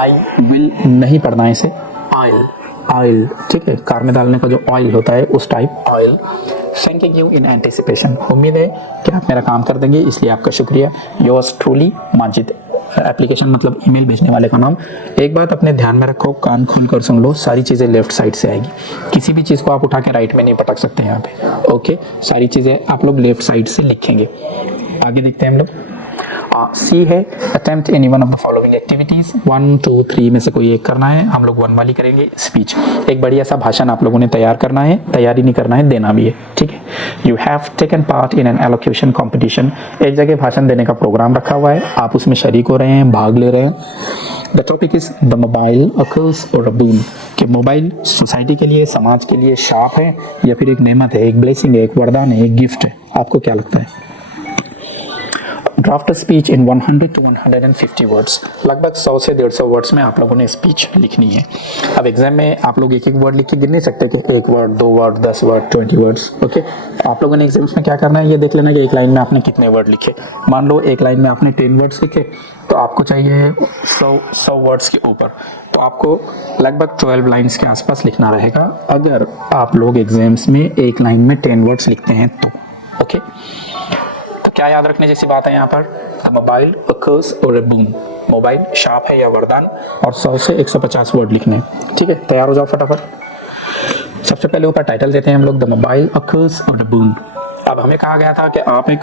I will नहीं पढ़ना इसे, ऑयल, ठीक है, कार में डालने का जो ऑयल होता है उस type oil. Thanking you in anticipation, उम्मीद है कि आप मेरा काम कर देंगे, इसलिए आपका शुक्रिया। Yours truly Majid. एप्लीकेशन मतलब ईमेल भेजने वाले का नाम। एक बात अपने ध्यान में रखो, कान खोल कर सुन लो, सारी चीज़ें लेफ्ट साइड से आएगी, किसी भी चीज़ को आप उठा के राइट में नहीं पटक सकते यहाँ पे। ओके, सारी चीज़ें आप लोग लेफ्ट साइड से लिखेंगे। आगे देखते हैं हम लोग। सी है attempt any one of the following activities, 1 2 3 में से कोई एक करना है। हम लोग 1 वाली करेंगे, स्पीच। एक बढ़िया सा भाषण आप लोगों ने तैयार करना है, तैयारी नहीं करना है, देना भी है, ठीक है। You have taken part in an elocution competition, एक जगह भाषण देने का प्रोग्राम रखा हुआ है, आप उसमें शरीक हो रहे हैं, भाग ले रहे हैं। The topic is the mobile a curse or a बून, कि मोबाइल सोसाइटी के लिए, समाज के लिए शाप है या फिर एक नेमत है, एक ब्लेसिंग है, एक वरदान है, एक गिफ्ट है, आपको क्या लगता है? Draft speech in 100 to 150 words, लगभग 100 से 150 वर्ड्स में आप लोगों ने स्पीच लिखनी है। अब एग्जाम में आप लोग एक एक वर्ड लिख के गिन नहीं सकते कि 1 word, 2 word, 10 word, 20 words. Okay, आप लोगों ने एग्जाम्स में क्या करना है, ये देख लेना कि एक लाइन में आपने कितने वर्ड लिखे। मान लो एक लाइन में आपने 10 वर्ड्स लिखे, तो आपको चाहिए 100 वर्ड्स के ऊपर, तो आपको लगभग 12 लाइन्स के आसपास लिखना रहेगा अगर आप लोग एग्जाम्स में एक लाइन में 10 वर्ड्स लिखते हैं तो। ओके, तो क्या याद रखने जैसी बात है यहाँ पर? Mobile a curse or a boon, mobile शाप है या वरदान, और 100 से 150 वर्ड लिखने। ठीक है, तैयार हो जाओ फटाफट। सबसे पहले ऊपर टाइटल देते हैं हम लोग, the mobile a curse or a बून। अब हमें कहा गया था कि आप एक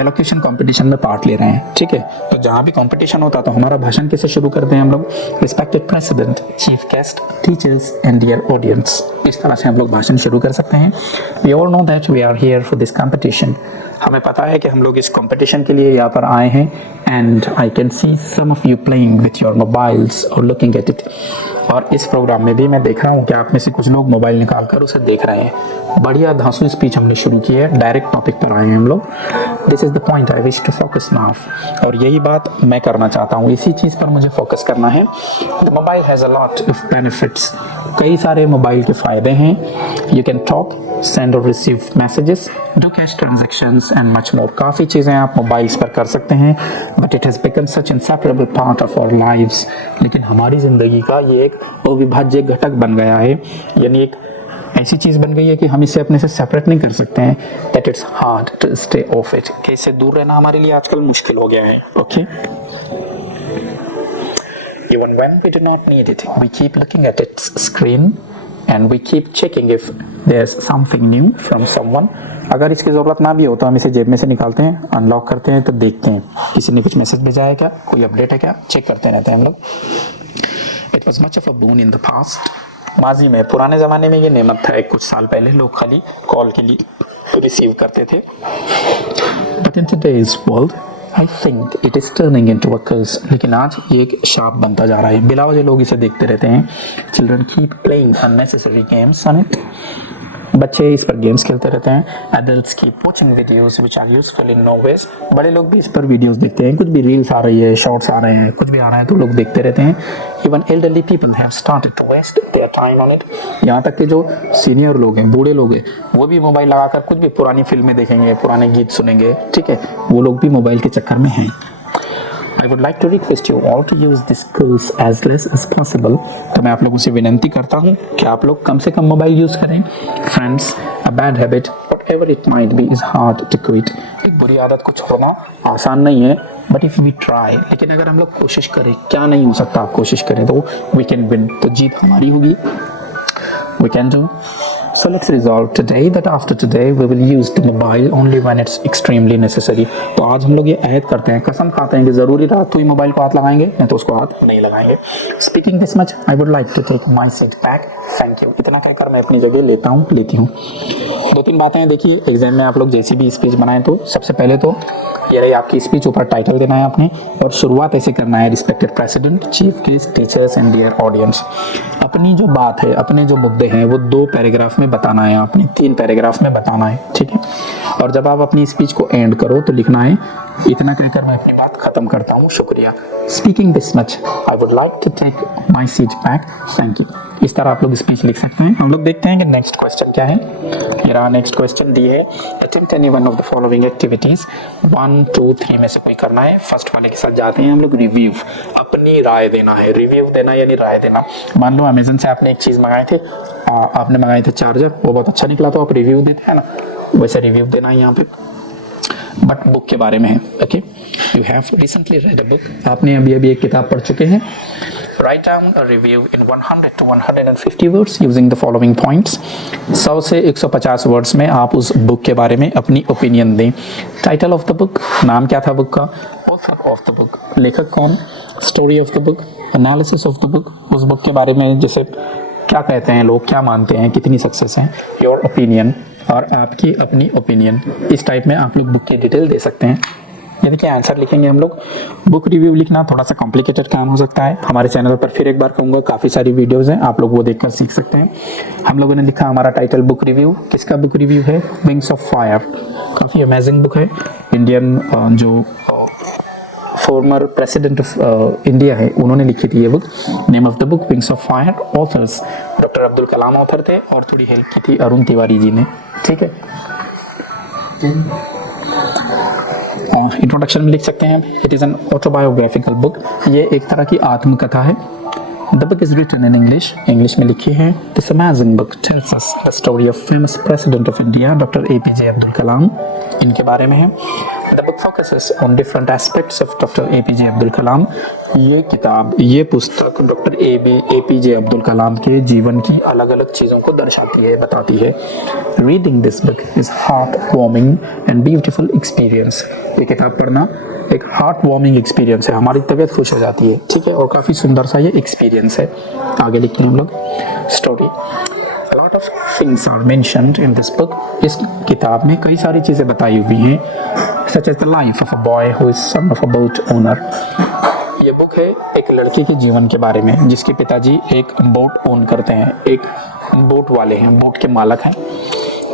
एलोक्यूशन कंपटीशन में पार्ट ले रहे हैं, ठीक है। तो जहाँ भी कंपटीशन होता तो हमारा भाषण कैसे शुरू करते हैं हम लोग? Respected president, chief guest, teachers and dear audience, इस तरह से हम लोग भाषण शुरू कर सकते हैं। We all know that we are here for this competition, हमें पता है कि हम लोग इस कंपटीशन के लिए यहाँ पर आए हैं। And I can see some of you playing with your mobiles और लुकिंग एट इट, और इस प्रोग्राम में भी मैं देख रहा हूँ कि आप में से कुछ लोग मोबाइल निकाल कर उसे देख रहे हैं। बढ़िया धांसू स्पीच हमने शुरू की है, डायरेक्ट टॉपिक पर आए हैं हम लोग। This is the point I wish to focus now, और यही बात मैं करना चाहता हूँ, इसी चीज़ पर मुझे फोकस करना है। The mobile has a lot of benefits, कई सारे मोबाइल के फ़ायदे हैं। यू कैन टॉक, सेंड और receive messages, do cash transactions and much more, काफ़ी चीज़ें आप मोबाइल्स पर कर सकते हैं। But it has become such inseparable part of our lives, लेकिन हमारी ज़िंदगी का ये एक अविभाज्य घटक बन गया है, यानी एक ऐसी चीज़ बन गई है कि हम इसे अपने से सेपरेट नहीं कर सकते हैं। That it's hard to stay off it, कि इससे दूर रहना हमारे लिए आजकल मुश्किल हो गया है। Okay, even when we do not need it, we keep looking at its screen and we keep checking if there's something new from someone. अगर इसकी ज़रूरत ना भी हो तो हम इसे जेब में से निकालते हैं, अनलॉक करते हैं, तो देखते हैं किसी ने कुछ मैसेज भेजा है क्या, कोई अपडेट है क्या, चेक करते रहते हैं हम लोग। It was much of a boon in the past, माजी में, पुराने ज़माने में ये नेमत था। एक कुछ साल पहले लोग खाली कॉल के लिए रिसीव करते थे। But in today's world, I think it is turning into a curse, लेकिन आज ये एक शाप बनता जा रहा है। बिला वजह लोग इसे देखते रहते हैं। Children keep playing unnecessary games on it. बच्चे इस पर गेम्स खेलते रहते हैं। Adults keep watching videos which are useful in no ways, बड़े लोग भी इस पर वीडियोस देखते हैं, कुछ भी रील्स आ रही है, शॉर्ट्स आ रहे हैं, कुछ भी आ रहा है तो लोग देखते रहते हैं। Even elderly people have started to waste their time on it, यहाँ तक कि जो सीनियर लोग हैं, बूढ़े लोग हैं, वो भी मोबाइल लगाकर कुछ भी पुरानी फिल्में देखेंगे, पुराने गीत सुनेंगे, ठीक है, वो लोग भी मोबाइल के चक्कर में हैं। I would like to request you all to use this tools as less as possible। तो मैं आप लोगों से विनंती करता हूँ कि आप लोग कम से कम मोबाइल यूज़ करें। Friends, a bad habit, whatever it might be, is hard to quit। एक बुरी आदत को छोड़ना आसान नहीं है, but if we try, लेकिन अगर हम लोग कोशिश करें, क्या नहीं हो सकता, आप कोशिश करें तो we can win, तो जीत हमारी होगी। We can do। So let's resolve today that after today we will use the mobile only when it's extremely necessary। तो आज हम लोग ये अहद करते हैं, कसम खाते हैं कि जरूरी रहा तो ही मोबाइल को हाथ लगाएंगे, नहीं तो उसको हाथ नहीं लगाएंगे। Speaking this much, I would like to take my seat back। Thank you। इतना कहकर मैं अपनी जगह लेती हूँ। 2-3 बातें देखिए, एग्जाम में आप लोग जैसी भी स्पीच बनाएं तो सबसे पहले तो ये रही आपकी स्पीच, ऊपर टाइटल देना है आपने और शुरुआत ऐसे करना है, respected president, chief guest, teachers and dear audience. अपनी जो बात है, अपने जो मुद्दे हैं वो 2 पैराग्राफ में बताना है, आपने 3 पैराग्राफ में बताना है, ठीक है। और जब आप अपनी स्पीच को एंड करो तो लिखना है, इतना कहकर मैं अपनी बात खत्म करता हूँ, शुक्रिया। Speaking this much, I would like to take my seat back, thank you. इस तरह आप लोग स्पीच लिख सकते हैं। हम लोग देखते हैं कि नेक्स्ट क्वेश्चन क्या है। ये रहा नेक्स्ट क्वेश्चन, दी है attempt any one of the following activities, 1, 2, 3 में से कोई करना है। फर्स्ट वाले के साथ जाते हैं हम लोग, रिव्यू, अपनी राय देना है। रिव्यू देना यानी राय देना। मान लो अमेजन से आपने एक चीज मंगाए थे, आपने मंगाए थे चार्जर, वो बहुत अच्छा निकला तो आप रिव्यू देते हैं ना, वैसे रिव्यू देना है यहाँ पे, बट बुक के बारे में है। Okay, you have recently red a book, आपने अभी एक किताब पढ़ चुके हैं। Write down a review in 100 to 150 words using the following points. 100 से 150 वर्ड्स में आप उस बुक के बारे में अपनी ओपिनियन दें। टाइटल ऑफ द बुक, नाम क्या था बुक का, ऑथर ऑफ द बुक, लेखक कौन, story of the book, analysis of the book, उस बुक के बारे में जैसे क्या कहते हैं लोग, क्या मानते हैं, कितनी सक्सेस है, योर ओपिनियन, और आपकी अपनी ओपिनियन। इस टाइप में आप लोग बुक की डिटेल दे सकते हैं। ये देखिए आंसर लिखेंगे हम लोग। बुक रिव्यू लिखना थोड़ा सा कॉम्प्लिकेटेड काम हो सकता है। हमारे चैनल पर फिर एक बार कहूँगा, काफ़ी सारी वीडियोस हैं, आप लोग वो देखकर सीख सकते हैं। हम लोगों ने लिखा हमारा टाइटल बुक रिव्यू, किसका बुक रिव्यू है, विंग्स ऑफ फायर, काफ़ी अमेजिंग बुक है। इंडियन जो फॉर्मर प्रेसिडेंट ऑफ इंडिया है, उन्होंने लिखी थी ये book. Name of the book wings of fire, authors doctor Abdul Kalam author थे, और थोड़ी हेल्प की थी अरुण तिवारी जी ने, ठीक है। इंट्रोडक्शन में लिख सकते हैं, it is an autobiographical book, ये एक तरह की आत्मकथा है। The book is written in English, English में लिखी है। This amazing book tells us the story of famous president of India, Dr. APJ Abdul Kalam, इनके बारे में है। The book focuses on different aspects of Dr. APJ Abdul Kalam. ये किताब, ये पुस्तक डॉक्टर APJ अब्दुल कलाम के जीवन की अलग अलग चीज़ों को दर्शाती है, बताती है। Reading this book is heart-warming and beautiful experience। ये किताब पढ़ना एक हार्ट वार्मिंग एक्सपीरियंस है, हमारी तबीयत खुश हो जाती है, ठीक है, और काफ़ी सुंदर सा ये एक्सपीरियंस है। आगे लिखते हैं हम लोग, story, a lot of things are mentioned in this book। इस किताब में कई सारी चीज़ें बताई हुई हैं, such as the life of a boy who is son of a boat owner। ये बुक है एक लड़के के जीवन के बारे में जिसके पिताजी एक बोट ओन करते हैं, एक बोट वाले हैं, बोट के मालक हैं।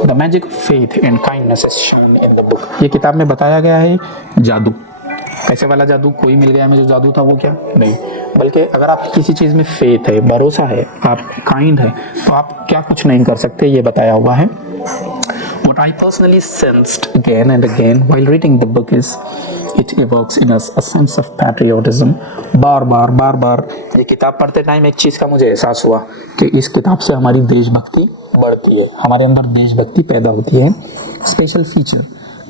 The magic of faith and kindness is shown in the book। ये किताब में बताया गया है जादू, ऐसे वाला जादू कोई मिल गया हमें जो जादू था वो क्या नहीं, बल्कि अगर आप किसी चीज़ में फेथ है, भरोसा है, आप काइंड है, तो आप क्या कुछ नहीं कर सकते, ये बताया हुआ है। What I personally sensed again and again while reading the book is it evokes in us a sense of patriotism। बार बार ये किताब पढ़ते टाइम एक चीज़ का मुझे एहसास हुआ कि इस किताब से हमारी देशभक्ति बढ़ती है, हमारे अंदर देशभक्ति पैदा होती है। स्पेशल फीचर,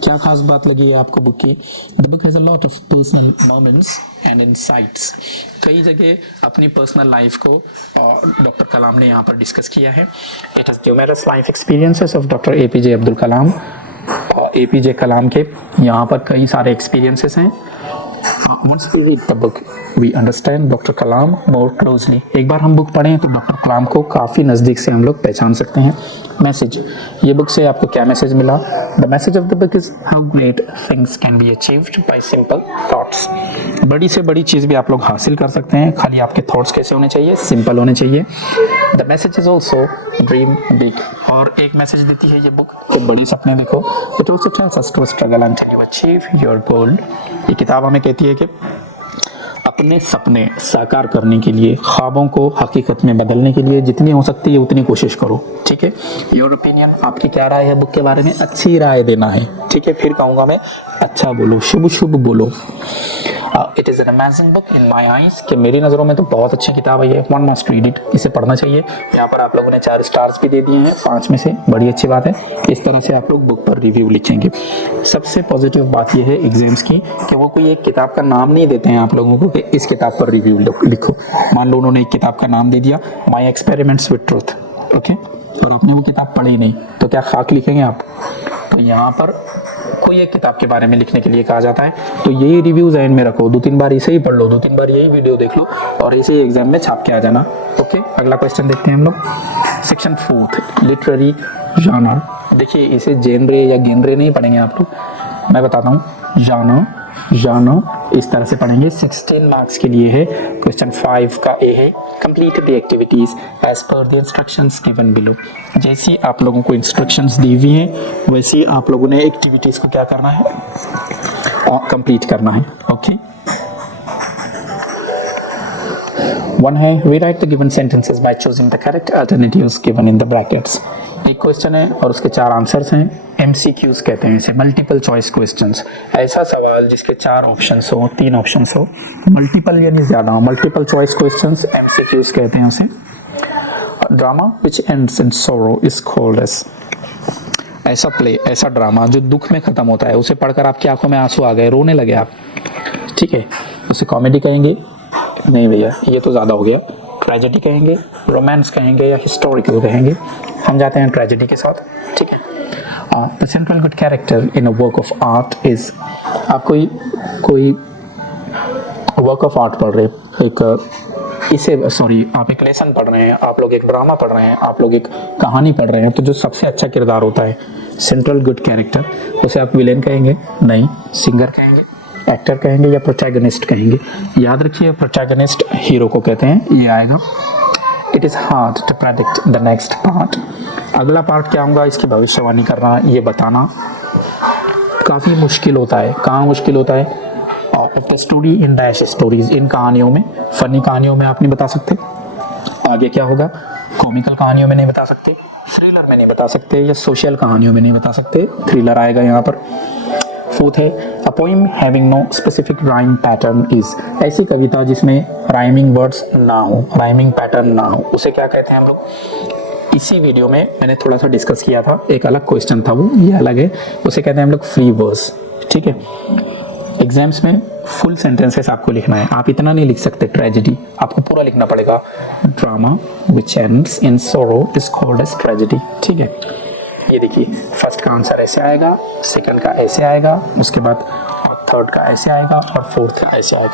क्या खास बात लगी है आपको बुक की? The book has a lot of personal moments and insights. कई जगह अपनी पर्सनल लाइफ को डॉक्टर कलाम ने यहाँ पर डिस्कस किया है। It has numerous life experiences of doctor APJ Abdul Kalam. APJ कलाम के यहाँ पर कई सारे एक्सपीरियंसेस हैं। Once we read the book, we understand Dr. Kalam more closely। एक बार हम बुक पढ़ें तो डॉक्टर कलाम को काफ़ी नज़दीक से हम लोग पहचान सकते हैं। मैसेज, ये बुक से आपको क्या मैसेज मिला? The message of the book is how great things can be achieved by simple thought। Thoughts. बड़ी से बड़ी चीज़ भी आप लोग हासिल कर सकते हैं, खाली आपके थॉट्स कैसे होने चाहिए, सिंपल होने चाहिए। The message is also dream big. और एक मैसेज देती है ये बुक कि बड़े सपने देखो। It also tells us to struggle until you achieve your goal. ये किताब हमें कहती है कि अपने सपने साकार करने के लिए, ख्वाबों को हकीकत में बदलने के लिए जितनी हो सकती है उतनी कोशिश करो, ठीक है। योर ओपिनियन, आपकी क्या राय है बुक के बारे में, अच्छी राय देना है, ठीक है। फिर कहूँगा मैं अच्छा बोलो, शुभ शुभ बोलो। It is an amazing book in my eyes, कि मेरी नज़रों में तो बहुत अच्छी किताब है ये, वन मस्ट रीड इट, इसे पढ़ना चाहिए। यहाँ पर आप लोगों ने 4 स्टार्स भी दे दिए हैं 5 में से, बड़ी अच्छी बात है। इस तरह से आप लोग बुक पर रिव्यू लिखेंगे। सबसे पॉजिटिव बात यह है एग्जाम्स की कि वो कोई एक किताब का नाम नहीं देते हैं आप लोगों को कि इस किताब पर रिव्यू लिखो। मान लो उन्होंने एक किताब का नाम दे दिया, my experiments with truth, okay, और आपने वो किताब पढ़ी नहीं तो क्या खाक लिखेंगे आप? तो यहाँ पर कोई एक किताब के बारे में लिखने के लिए कहा जाता है, तो यही रिव्यू ज़हन में रखो, 2-3 बार इसे ही पढ़ लो, 2-3 बार यही वीडियो देख लो और इसे ही एग्जाम में छाप के आ जाना, ओके। अगला क्वेश्चन देखते हैं हम लोग। Section 4 literary genre. देखिए इसे जेनरे या गेनरे नहीं पढ़ेंगे आप लोग, मैं बताता हूँ, जॉनर इस तरह से पढ़ेंगे। 16 मार्क्स के लिए है। क्वेश्चन 5 का ए है, complete the activities as per the instructions given below. जैसी आप लोगों को इंस्ट्रक्शंस दी हुई हैं वैसे आप लोगों ने एक्टिविटीज को क्या करना है, कंप्लीट करना है, ओके। 1 है, rewrite the given sentences by choosing the correct alternatives given in the brackets. एक क्वेश्चन है और उसके 4 आंसर्स हैं। MCQs कहते हैं इसे, मल्टीपल चॉइस क्वेश्चंस। ऐसा सवाल जिसके 4 ऑप्शंस हो, 3 ऑप्शंस हो, मल्टीपल यानी ज्यादा, मल्टीपल चॉइस क्वेश्चंस MCQs कहते हैं उसे। ड्रामा विच एंड्स इन सोरो इज कॉल्ड एज। ऐसा प्ले, ऐसा ड्रामा जो दुख में खत्म होता है, उसे पढ़कर आपकी आंखों में आंसू आ गए, रोने लगे आप, ठीक है, उसे कॉमेडी कहेंगे? नहीं भैया, ये तो ज्यादा हो गया। ट्रेजेडी कहेंगे, रोमांस कहेंगे या हिस्टोरिकल कहेंगे? हम जाते हैं ट्रेजेडी के साथ, ठीक है। The central good character in a work of art is. आप कोई वर्क ऑफ आर्ट पढ़ रहे, आप एक लेसन पढ़ रहे हैं, आप लोग एक ड्रामा पढ़ रहे हैं, आप लोग एक कहानी पढ़ रहे हैं, तो जो सबसे अच्छा किरदार होता है सेंट्रल गुड कैरेक्टर, उसे आप विलेन कहेंगे? नहीं। सिंगर कहेंगे, एक्टर कहेंगे या प्रोटैगनिस्ट कहेंगे? याद रखिए प्रोटैगनिस्ट हीरो को कहते हैं, ये आएगा। It is hard to predict the next part. अगला पार्ट क्या होगा इसकी भविष्यवाणी करना, ये बताना काफ़ी मुश्किल होता है। कहाँ मुश्किल होता है? Of the story in dash stories, इन कहानियों में, फनी कहानियों में आप नहीं बता सकते आगे क्या होगा, कॉमिकल कहानियों में नहीं बता सकते, थ्रिलर में नहीं बता सकते, या सोशल कहानियों में नहीं बता सकते, थ्रिलर आएगा यहाँ पर। 4th है, a poem having no specific rhyme pattern is. ऐसी कविता जिसमें राइमिंग वर्ड्स ना हो, राइमिंग पैटर्न ना हो, उसे क्या कहते हैं हम लोग? इसी वीडियो में मैंने थोड़ा सा डिस्कस किया था, एक अलग क्वेश्चन था वो, ये अलग है, उसे कहते हैं हम लोग फ्री वर्स, ठीक है। एग्जाम्स में फुल सेंटेंसेस आपको लिखना है, आप इतना नहीं लिख सकते ट्रेजेडी, आपको पूरा लिखना पड़ेगा। ड्रामा विच एंड्स इन सोरो इज कॉल्ड एज ट्रेजेडी, ठीक है। ये देखिए, फर्स्ट का आंसर ऐसे आएगा, सेकंड का ऐसे आएगा, उसके बाद थर्ड का ऐसे आएगा और फोर्थ का ऐसे आएगा।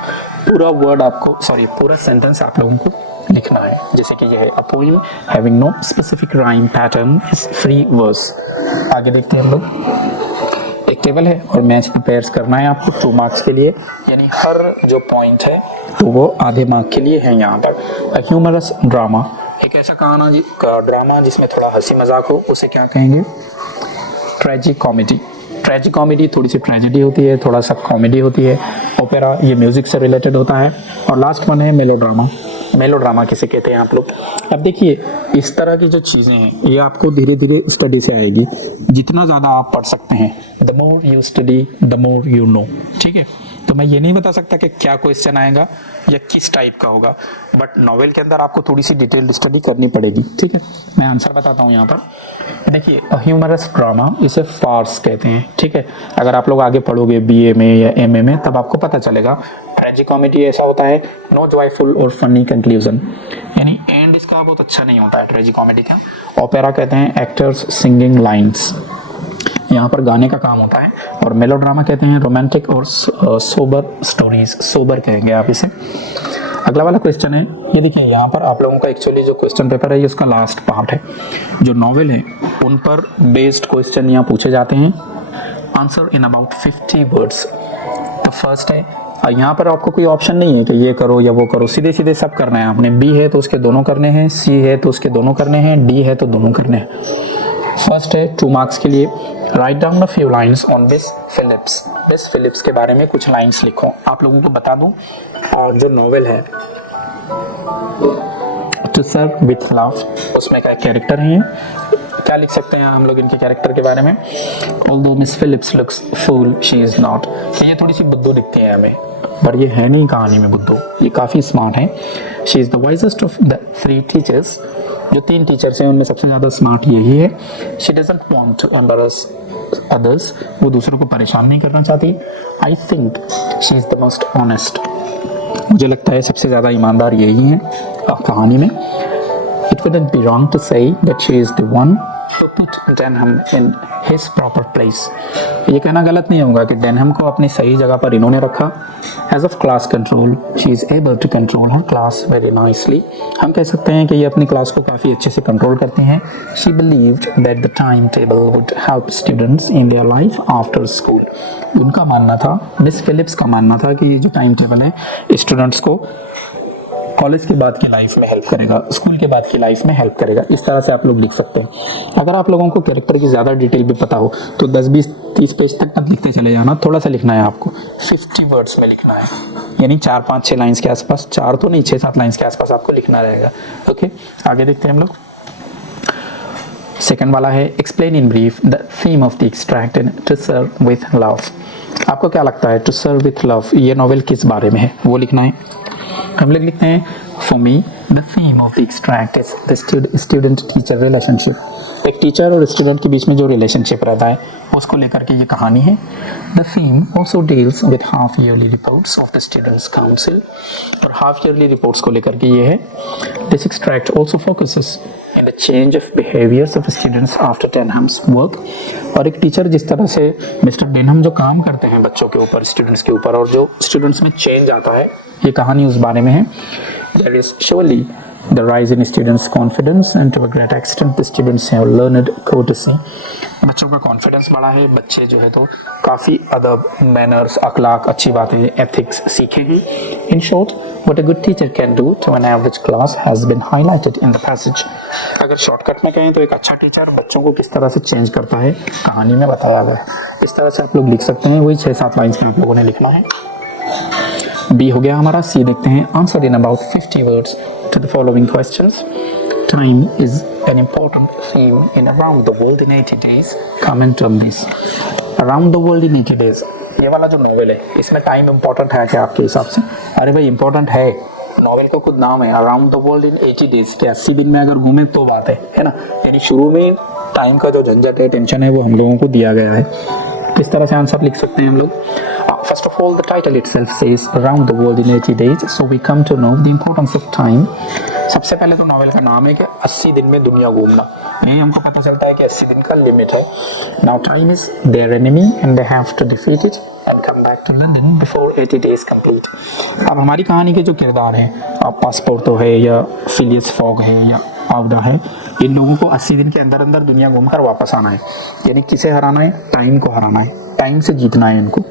पूरा वर्ड आपको, पूरा सेंटेंस आप लोगों को लिखना है। जैसे कि ये है, a poem having no specific rhyme pattern is free verse. आगे देखते हैं हम लोग। एक टेबल है और मैच प्रिपेयर करना है आपको 2 मार्क्स के लिए, यानी हर जो पॉइंट है तो वो आधे मार्क के लिए है। यहाँ पर ह्यूमरस ड्रामा, एक ऐसा कहानी ड्रामा जिसमें थोड़ा हंसी मजाक हो, उसे क्या कहेंगे? Tragic comedy. ट्रेजिक कॉमेडी थोड़ी सी ट्रेजेडी होती है, थोड़ा सा कॉमेडी होती है। ओपेरा ये म्यूजिक से रिलेटेड होता है। और लास्ट वन है मेलोड्रामा। मेलोड्रामा किसे कहते हैं आप लोग? अब देखिए, इस तरह की जो चीज़ें हैं ये आपको धीरे धीरे स्टडी से आएगी। जितना ज़्यादा आप पढ़ सकते हैं, the more you study the more you know, ठीक है। तो मैं ये नहीं बता सकता कि क्या क्वेश्चन आएगा या किस टाइप का होगा, बट नॉवेल के अंदर आपको थोड़ी सी डिटेल्ड स्टडी करनी पड़ेगी, ठीक है। मैं आंसर बताता हूँ यहाँ पर। देखिए, ह्यूमरस ड्रामा इसे फार्स कहते हैं, ठीक है। अगर आप लोग आगे पढ़ोगे BA में या MA में, तब आपको पता चलेगा। ट्रेजिक कॉमेडी ऐसा होता है, नो जॉयफुल और फनी कंक्लूजन, यानी एंड इसका बहुत अच्छा नहीं होता है ट्रेजिक कॉमेडी का। ओपेरा कहते हैं एक्टर्स सिंगिंग लाइन्स, यहाँ पर गाने का काम होता है। और मेलोड्रामा कहते हैं रोमांटिक और सोबर स्टोरीज, सोबर कहेंगे आप इसे। अगला वाला क्वेश्चन है, ये देखिए यहाँ पर आप लोगों का एक्चुअली जो क्वेश्चन पेपर है ये उसका लास्ट पार्ट है। जो नॉवेल है उन पर बेस्ड क्वेश्चन यहाँ पूछे जाते हैं। Answer in about 50 words. The first है, और यहाँ पर आपको कोई ऑप्शन नहीं है कि ये करो या वो करो, सीधे सीधे सब करना है आपने। बी है तो उसके दोनों करने हैं, सी है तो उसके दोनों करने हैं, डी है तो दोनों करने हैं। फर्स्ट है 2 मार्क्स के लिए, write down a few lines on बिस फिलिप्स। बिस फिलिप्स के बारे में कुछ लाइन्स लिखो। आप लोगों को बता दूं, जो नॉवेल है टू सर्व विथ लव, उसमें क्या कैरेक्टर हैं, क्या लिख सकते हैं हम लोग इनके कैरेक्टर के बारे में। Although Miss Phillips looks fool she is not, कि ये थोड़ी सी बुद्धू दिखती है हमें, पर ये है नहीं कहानी में बुद्धू, ये काफ़ी स्मार्ट है। She is the wisest of the 3 teachers, जो 3 टीचर्स हैं उनमें सबसे ज़्यादा स्मार्ट यही है। She doesn't want to embarrass others, वो दूसरों को परेशान नहीं करना चाहती। I think she is the most honest, मुझे लगता है सबसे ज़्यादा ईमानदार यही है कहानी में। It wouldn't be wrong to say that she is the one who put Denham in his proper place. ये कहना गलत नहीं होगा कि डेनहम को अपनी सही जगह पर इन्होंने रखा। As of class control, she is able to control her class very nicely. हम कह सकते हैं कि ये अपनी क्लास को काफ़ी अच्छे से कंट्रोल करती हैं। She believed that the timetable would help students in their life after school. उनका मानना था, मिस फिलिप्स का मानना था कि ये जो टाइम टेबल है स्टूडेंट्स को कॉलेज के बाद की लाइफ में हेल्प करेगा, स्कूल के बाद की लाइफ में हेल्प करेगा। इस तरह से आप लोग लिख सकते हैं। अगर आप लोगों को कैरेक्टर की ज़्यादा डिटेल भी पता हो तो 10, 20, 30 पेज तक मत लिखते चले जाना, थोड़ा सा लिखना है आपको, 50 वर्ड्स में लिखना है, यानी 4, 5, 6 लाइन्स के आसपास, 4 तो नहीं 6, 7 लाइन्स के आसपास आपको लिखना रहेगा। ओके, आगे देखते हैं हम लोग। सेकेंड वाला है explain in brief the theme of the extract in To Serve with Love. आपको क्या लगता है टू सर्व विथ लव ये नॉवेल किस बारे में है, वो लिखना है। हम लोग लिखते हैं for me the theme of the extract is the student teacher relationship. एक टीचर और स्टूडेंट के बीच में जो रिलेशनशिप रहता है उसको लेकर के ये कहानी है। The theme also deals with half yearly reports of the students council, और हाफ ईयरली रिपोर्ट्स को लेकर के ये है। This extract also focuses in the change of behaviours of students after Denham's work, और एक टीचर जिस तरह से मिस्टर डेनहम जो काम करते हैं बच्चों के ऊपर, स्टूडेंट्स के ऊपर, और जो स्टूडेंट्स में चेंज आता है, ये कहानी उस बारे में है। There is surely the rise in students' confidence and to a great extent the students have learned courtesy. बच्चों का कॉन्फिडेंस बढ़ा है, बच्चे जो है तो काफ़ी अदब, मैनर्स, अखलाक, अच्छी बातें, एथिक्स सीखे हैं। In short, what a good teacher can do to an average class has been highlighted in the passage. अगर शॉर्टकट में कहें तो एक अच्छा टीचर बच्चों को किस तरह से चेंज करता है कहानी में बताया गया। इस तरह से आप लोग लिख सकते हैं, वही 6-7 लाइन्स में आप लोगों ने लिखना है। बी हो गया हमारा। सी देखते हैं, answer in about 50 words to the following questions. Time is an important theme in Around the World in 80 days. Comment on this. Around the World in 80 days, ये वाला जो नॉवेल है इसमें टाइम इम्पोर्टेंट है क्या आपके हिसाब से? अरे भाई इम्पोर्टेंट है, नॉवेल का खुद नाम है around the World in 80 days के 80 दिन में अगर घूमे तो बात है ना। यानी शुरू में टाइम का जो झंझट है, टेंशन है, वो हम लोगों को दिया गया है। किस तरह से आंसर लिख सकते हैं हम लोग? First of all, the title itself says around the world in 80 days, so we come to know the importance of time. सबसे पहले तो नॉवेल का नाम है कि 80 दिन में दुनिया घूमना, यही हमको पता चलता है कि 80 दिन का लिमिट है। Now time is their enemy and they have to defeat it and come back to London before 80 days complete. अब हमारी कहानी के जो किरदार हैं, पासपोर्टो है या फिलियस फॉग है या आउडा है, इन लोगों को 80 दिन के अंदर अंदर दुनिया घूमकर वापस आना है। यानी किसे हराना है? टाइम को हराना है, टाइम से जीतना है इनको।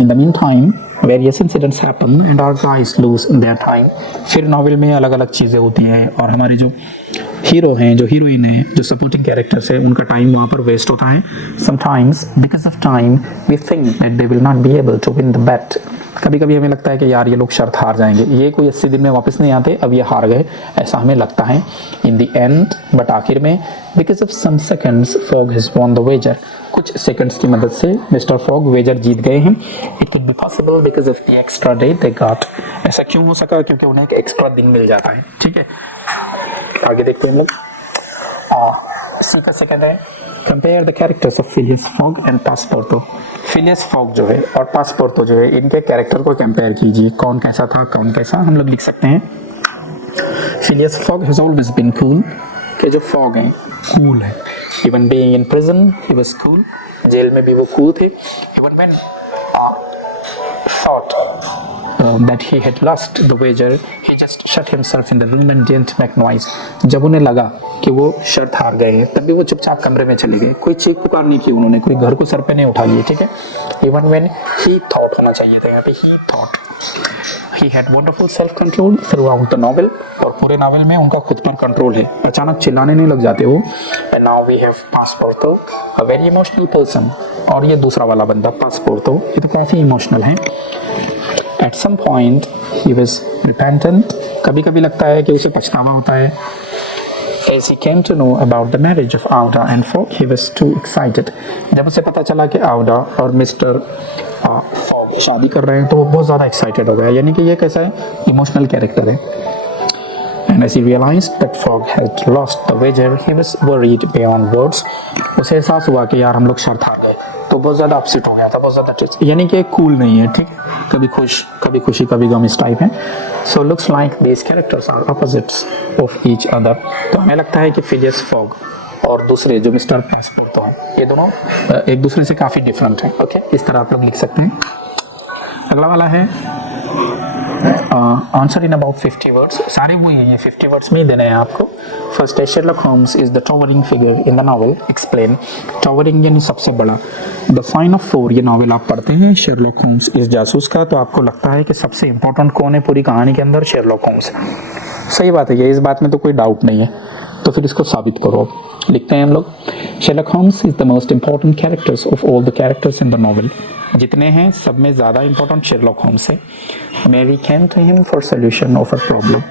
In the meantime, various incidents happen and our guys lose their time. फिर नॉवेल में अलग अलग चीज़ें होती हैं और हमारे जो हीरो हैं, जो हीरोइन हैं, जो सपोर्टिंग कैरेक्टर्स हैं, उनका टाइम वहाँ पर वेस्ट होता है। Sometimes because of time we think that they will not be able to win the bet. कभी कभी हमें लगता है कि यार ये लोग शर्त हार जाएंगे, ये कोई 80 दिन में वापस नहीं आते, अब ये हार गए, ऐसा हमें लगता है। इन द एंड, बट आखिर में, because of some seconds Fogg has won the wager, कुछ सेकंड्स की मदद से मिस्टर फॉग वेजर जीत गए हैं। It could be possible because of the extra day they got, ऐसा क्यों हो सका? क्योंकि उन्हें एक एक्स्ट्रा दिन मिल जाता है। ठीक है, आगे देखते हैं हम लोग। सी का सेकंड है compare the characters of Phileas Fogg and Passepartout. Phileas Fogg जो है और पासपोर्टो जो है, इनके कैरेक्टर को कंपेयर कीजिए, कौन कैसा था कौन कैसा। हम लोग लिख सकते हैं Phileas Fogg has always been cool, कि जो फॉग है कूल है। Even being in prison he was cool, जेल में भी वो कूल थे। Even when thought that he had lost the wager, he just shut himself in the room and didn't make noise. जब उन्हें लगा कि वो शर्त हार गए हैं, तब भी वो चुपचाप कमरे में चले गए, कोई चीख पुकार नहीं की उन्होंने, कोई घर को सर पे नहीं उठा लिए। ठीक है, even when he thought होना चाहिए था यहाँ पे he thought. He had wonderful self control throughout the novel. और पूरे नावल में उनका खुद पर कंट्रोल है, अचानक चिल्लाने नहीं लग जाते वो. And now we have Passepartout, a very emotional person. और ये दूसरा वाला बंदा Passepartout, ये तो काफी इमोशनल है. At some point he was repentant. कभी कभी लगता है कि उसे पछतावा होता है. As he came to know about the marriage of Auda and Fogg, he was too excited. जब उसे पता चला कि आउडा और मिस्टर फॉग शादी कर रहे हैं तो वो बहुत ज़्यादा एक्साइटेड हो गया. यानी कि ये कैसा है, इमोशनल कैरेक्टर है. And as he realized that Fogg had lost the wager, he was worried beyond words. उसे एहसास हुआ कि यार हम लोग शर्त हार गए, तो बहुत ज़्यादा अपसेट हो गया था, बहुत ज़्यादा टेंस. यानी कि कूल नहीं है, ठीक है, कभी खुश कभी खुशी कभी गम इस टाइप है. So looks like these characters are opposites of each other. तो हमें लगता है कि फिलियस फॉग और दूसरे जो मिस्टर पासपोर्ट हैं, ये दोनों एक दूसरे से काफ़ी डिफरेंट हैं. ओके, इस तरह आप लोग लिख सकते हैं. अगला वाला है आंसर इन अबाउट 50 वर्ड्स. सारे वही हैं, ये 50 वर्ड्स में ही देने हैं आपको. फर्स्ट है Sherlock Holmes is the towering figure in the novel. Explain. Towering यानी सबसे बड़ा. द साइन ऑफ 4 ये नॉवल आप पढ़ते हैं शेरलॉक होम्स इस जासूस का, तो आपको लगता है कि सबसे इंपॉर्टेंट कौन है पूरी कहानी के अंदर, शेरलॉक होम्स. सही बात है, ये इस बात में तो कोई डाउट नहीं है. तो फिर इसको साबित करो. लिखते हैं हम लोग. Sherlock Holmes is the most important characters of all the characters in the novel. जितने हैं सब में ज़्यादा इंपॉर्टेंट शेरलॉक होम्स है. Mary came to him for solution of a problem.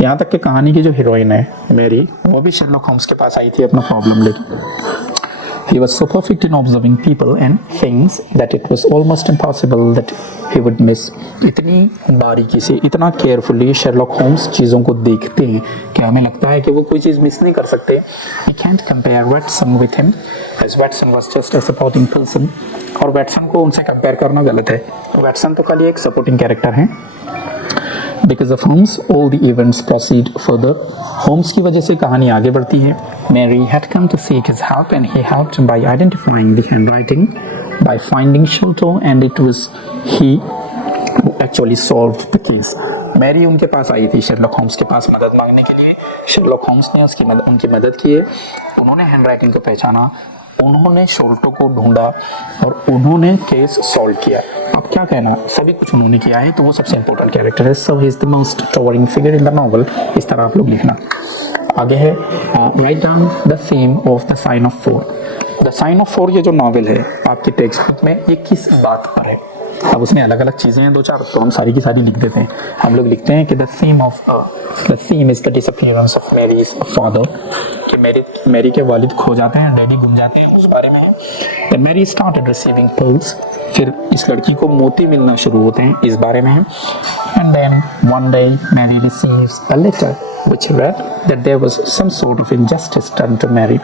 यहाँ तक कि कहानी की जो हीरोइन है मैरी, वो भी शेरलॉक होम्स के पास आई थी अपना प्रॉब्लम लेकर. He was so perfect in observing people and things that it was almost impossible that he would miss. इतनी बारीकी से, इतना केयरफुली शेरलॉक होम्स चीज़ों को देखते हैं कि हमें लगता है कि वो कोई चीज़ मिस नहीं कर सकते. We can't compare Watson with him, as Watson was just a supporting person. और वैटसन को उनसे कंपेयर करना गलत है. वैटसन तो खाली एक सपोर्टिंग कैरेक्टर है. Because of Holmes, all the events proceed further. Holmes की वजह से कहानी आगे बढ़ती है. Mary had come to seek his help and he helped by identifying the handwriting, by finding Sholto, and it was he who actually solved the case. Mary उनके पास आई थी Sherlock Holmes के पास मदद मांगने के लिए. शेरलॉक होम्स ने उनकी मदद की है. उन्होंने हैंडराइटिंग को पहचाना, उन्होंने शोल्टो को ढूंढा और उन्होंने केस सॉल्व किया. अब क्या कहना, सभी कुछ उन्होंने किया है, तो वो सबसे इंपॉर्टेंट कैरेक्टर है. So he is the most towering figure in the novel. इस तरह आप लोग लिखना. आगे है right down the theme of the sign of 4. The sign of 4 ये जो नॉवल है आपकी टेक्स्ट बुक में, ये किस बात पर है. अब उसमें अलग अलग चीज़ें हैं 2-4, तो हम सारी की सारी लिख देते हैं. हम लोग लिखते हैं कि the theme is the disappearance of Mary's father. कि मैरी के वालिद खो जाते हैं, डैडी गुम जाते हैं, उस बारे में है. The Mary started receiving pearls. फिर इस लड़की को मोती मिलना शुरू होते हैं, इस बारे में है. And then one day Mary receives a letter which read that there was some sort of injustice done to Mary.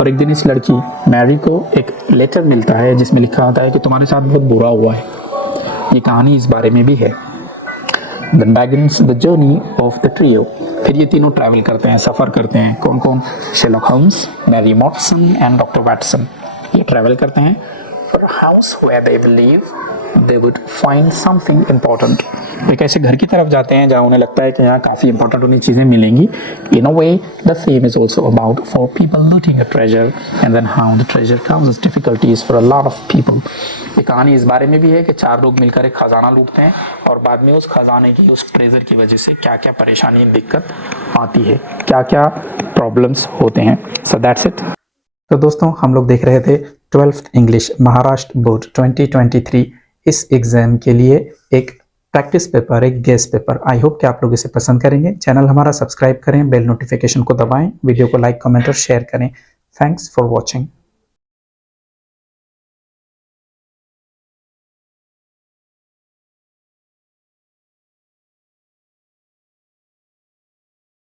और एक दिन इस लड़की मैरी को एक लेटर मिलता है जिसमें लिखा होता है कि तुम्हारे साथ बहुत बुरा हुआ है. ये कहानी इस बारे में भी है. Then begins the journey of the trio. फिर ये तीनों ट्रैवल करते हैं, सफ़र करते हैं. कौन कौन? Sherlock Holmes, Mary Morstan and doctor Watson. ये ट्रैवल करते हैं for a house where they believe they would find something important. एक ऐसे घर की तरफ जाते हैं जहाँ उन्हें लगता है कि यहाँ काफ़ी इंपॉर्टेंट उन्हें चीज़ें मिलेंगी. In a way, the theme is also about 4 people looting a treasure and then how the treasure causes difficulties for a lot of people. ये कहानी इस बारे में भी है कि 4 लोग मिलकर एक खजाना लूटते हैं और बाद में उस खजाने की, उस ट्रेजर की वजह से क्या क्या परेशानी, दिक्कत आती है, क्या क्या प्रॉब्लम्स होते हैं. So that's it. तो दोस्तों हम लोग देख रहे थे 12th इंग्लिश महाराष्ट्र बोर्ड 2023. इस एग्ज़ाम के लिए एक प्रैक्टिस पेपर, एक गेस पेपर. आई होप कि आप लोग इसे पसंद करेंगे. चैनल हमारा सब्सक्राइब करें, बेल नोटिफिकेशन को दबाएं, वीडियो को लाइक, कमेंट और शेयर करें. Thanks for watching.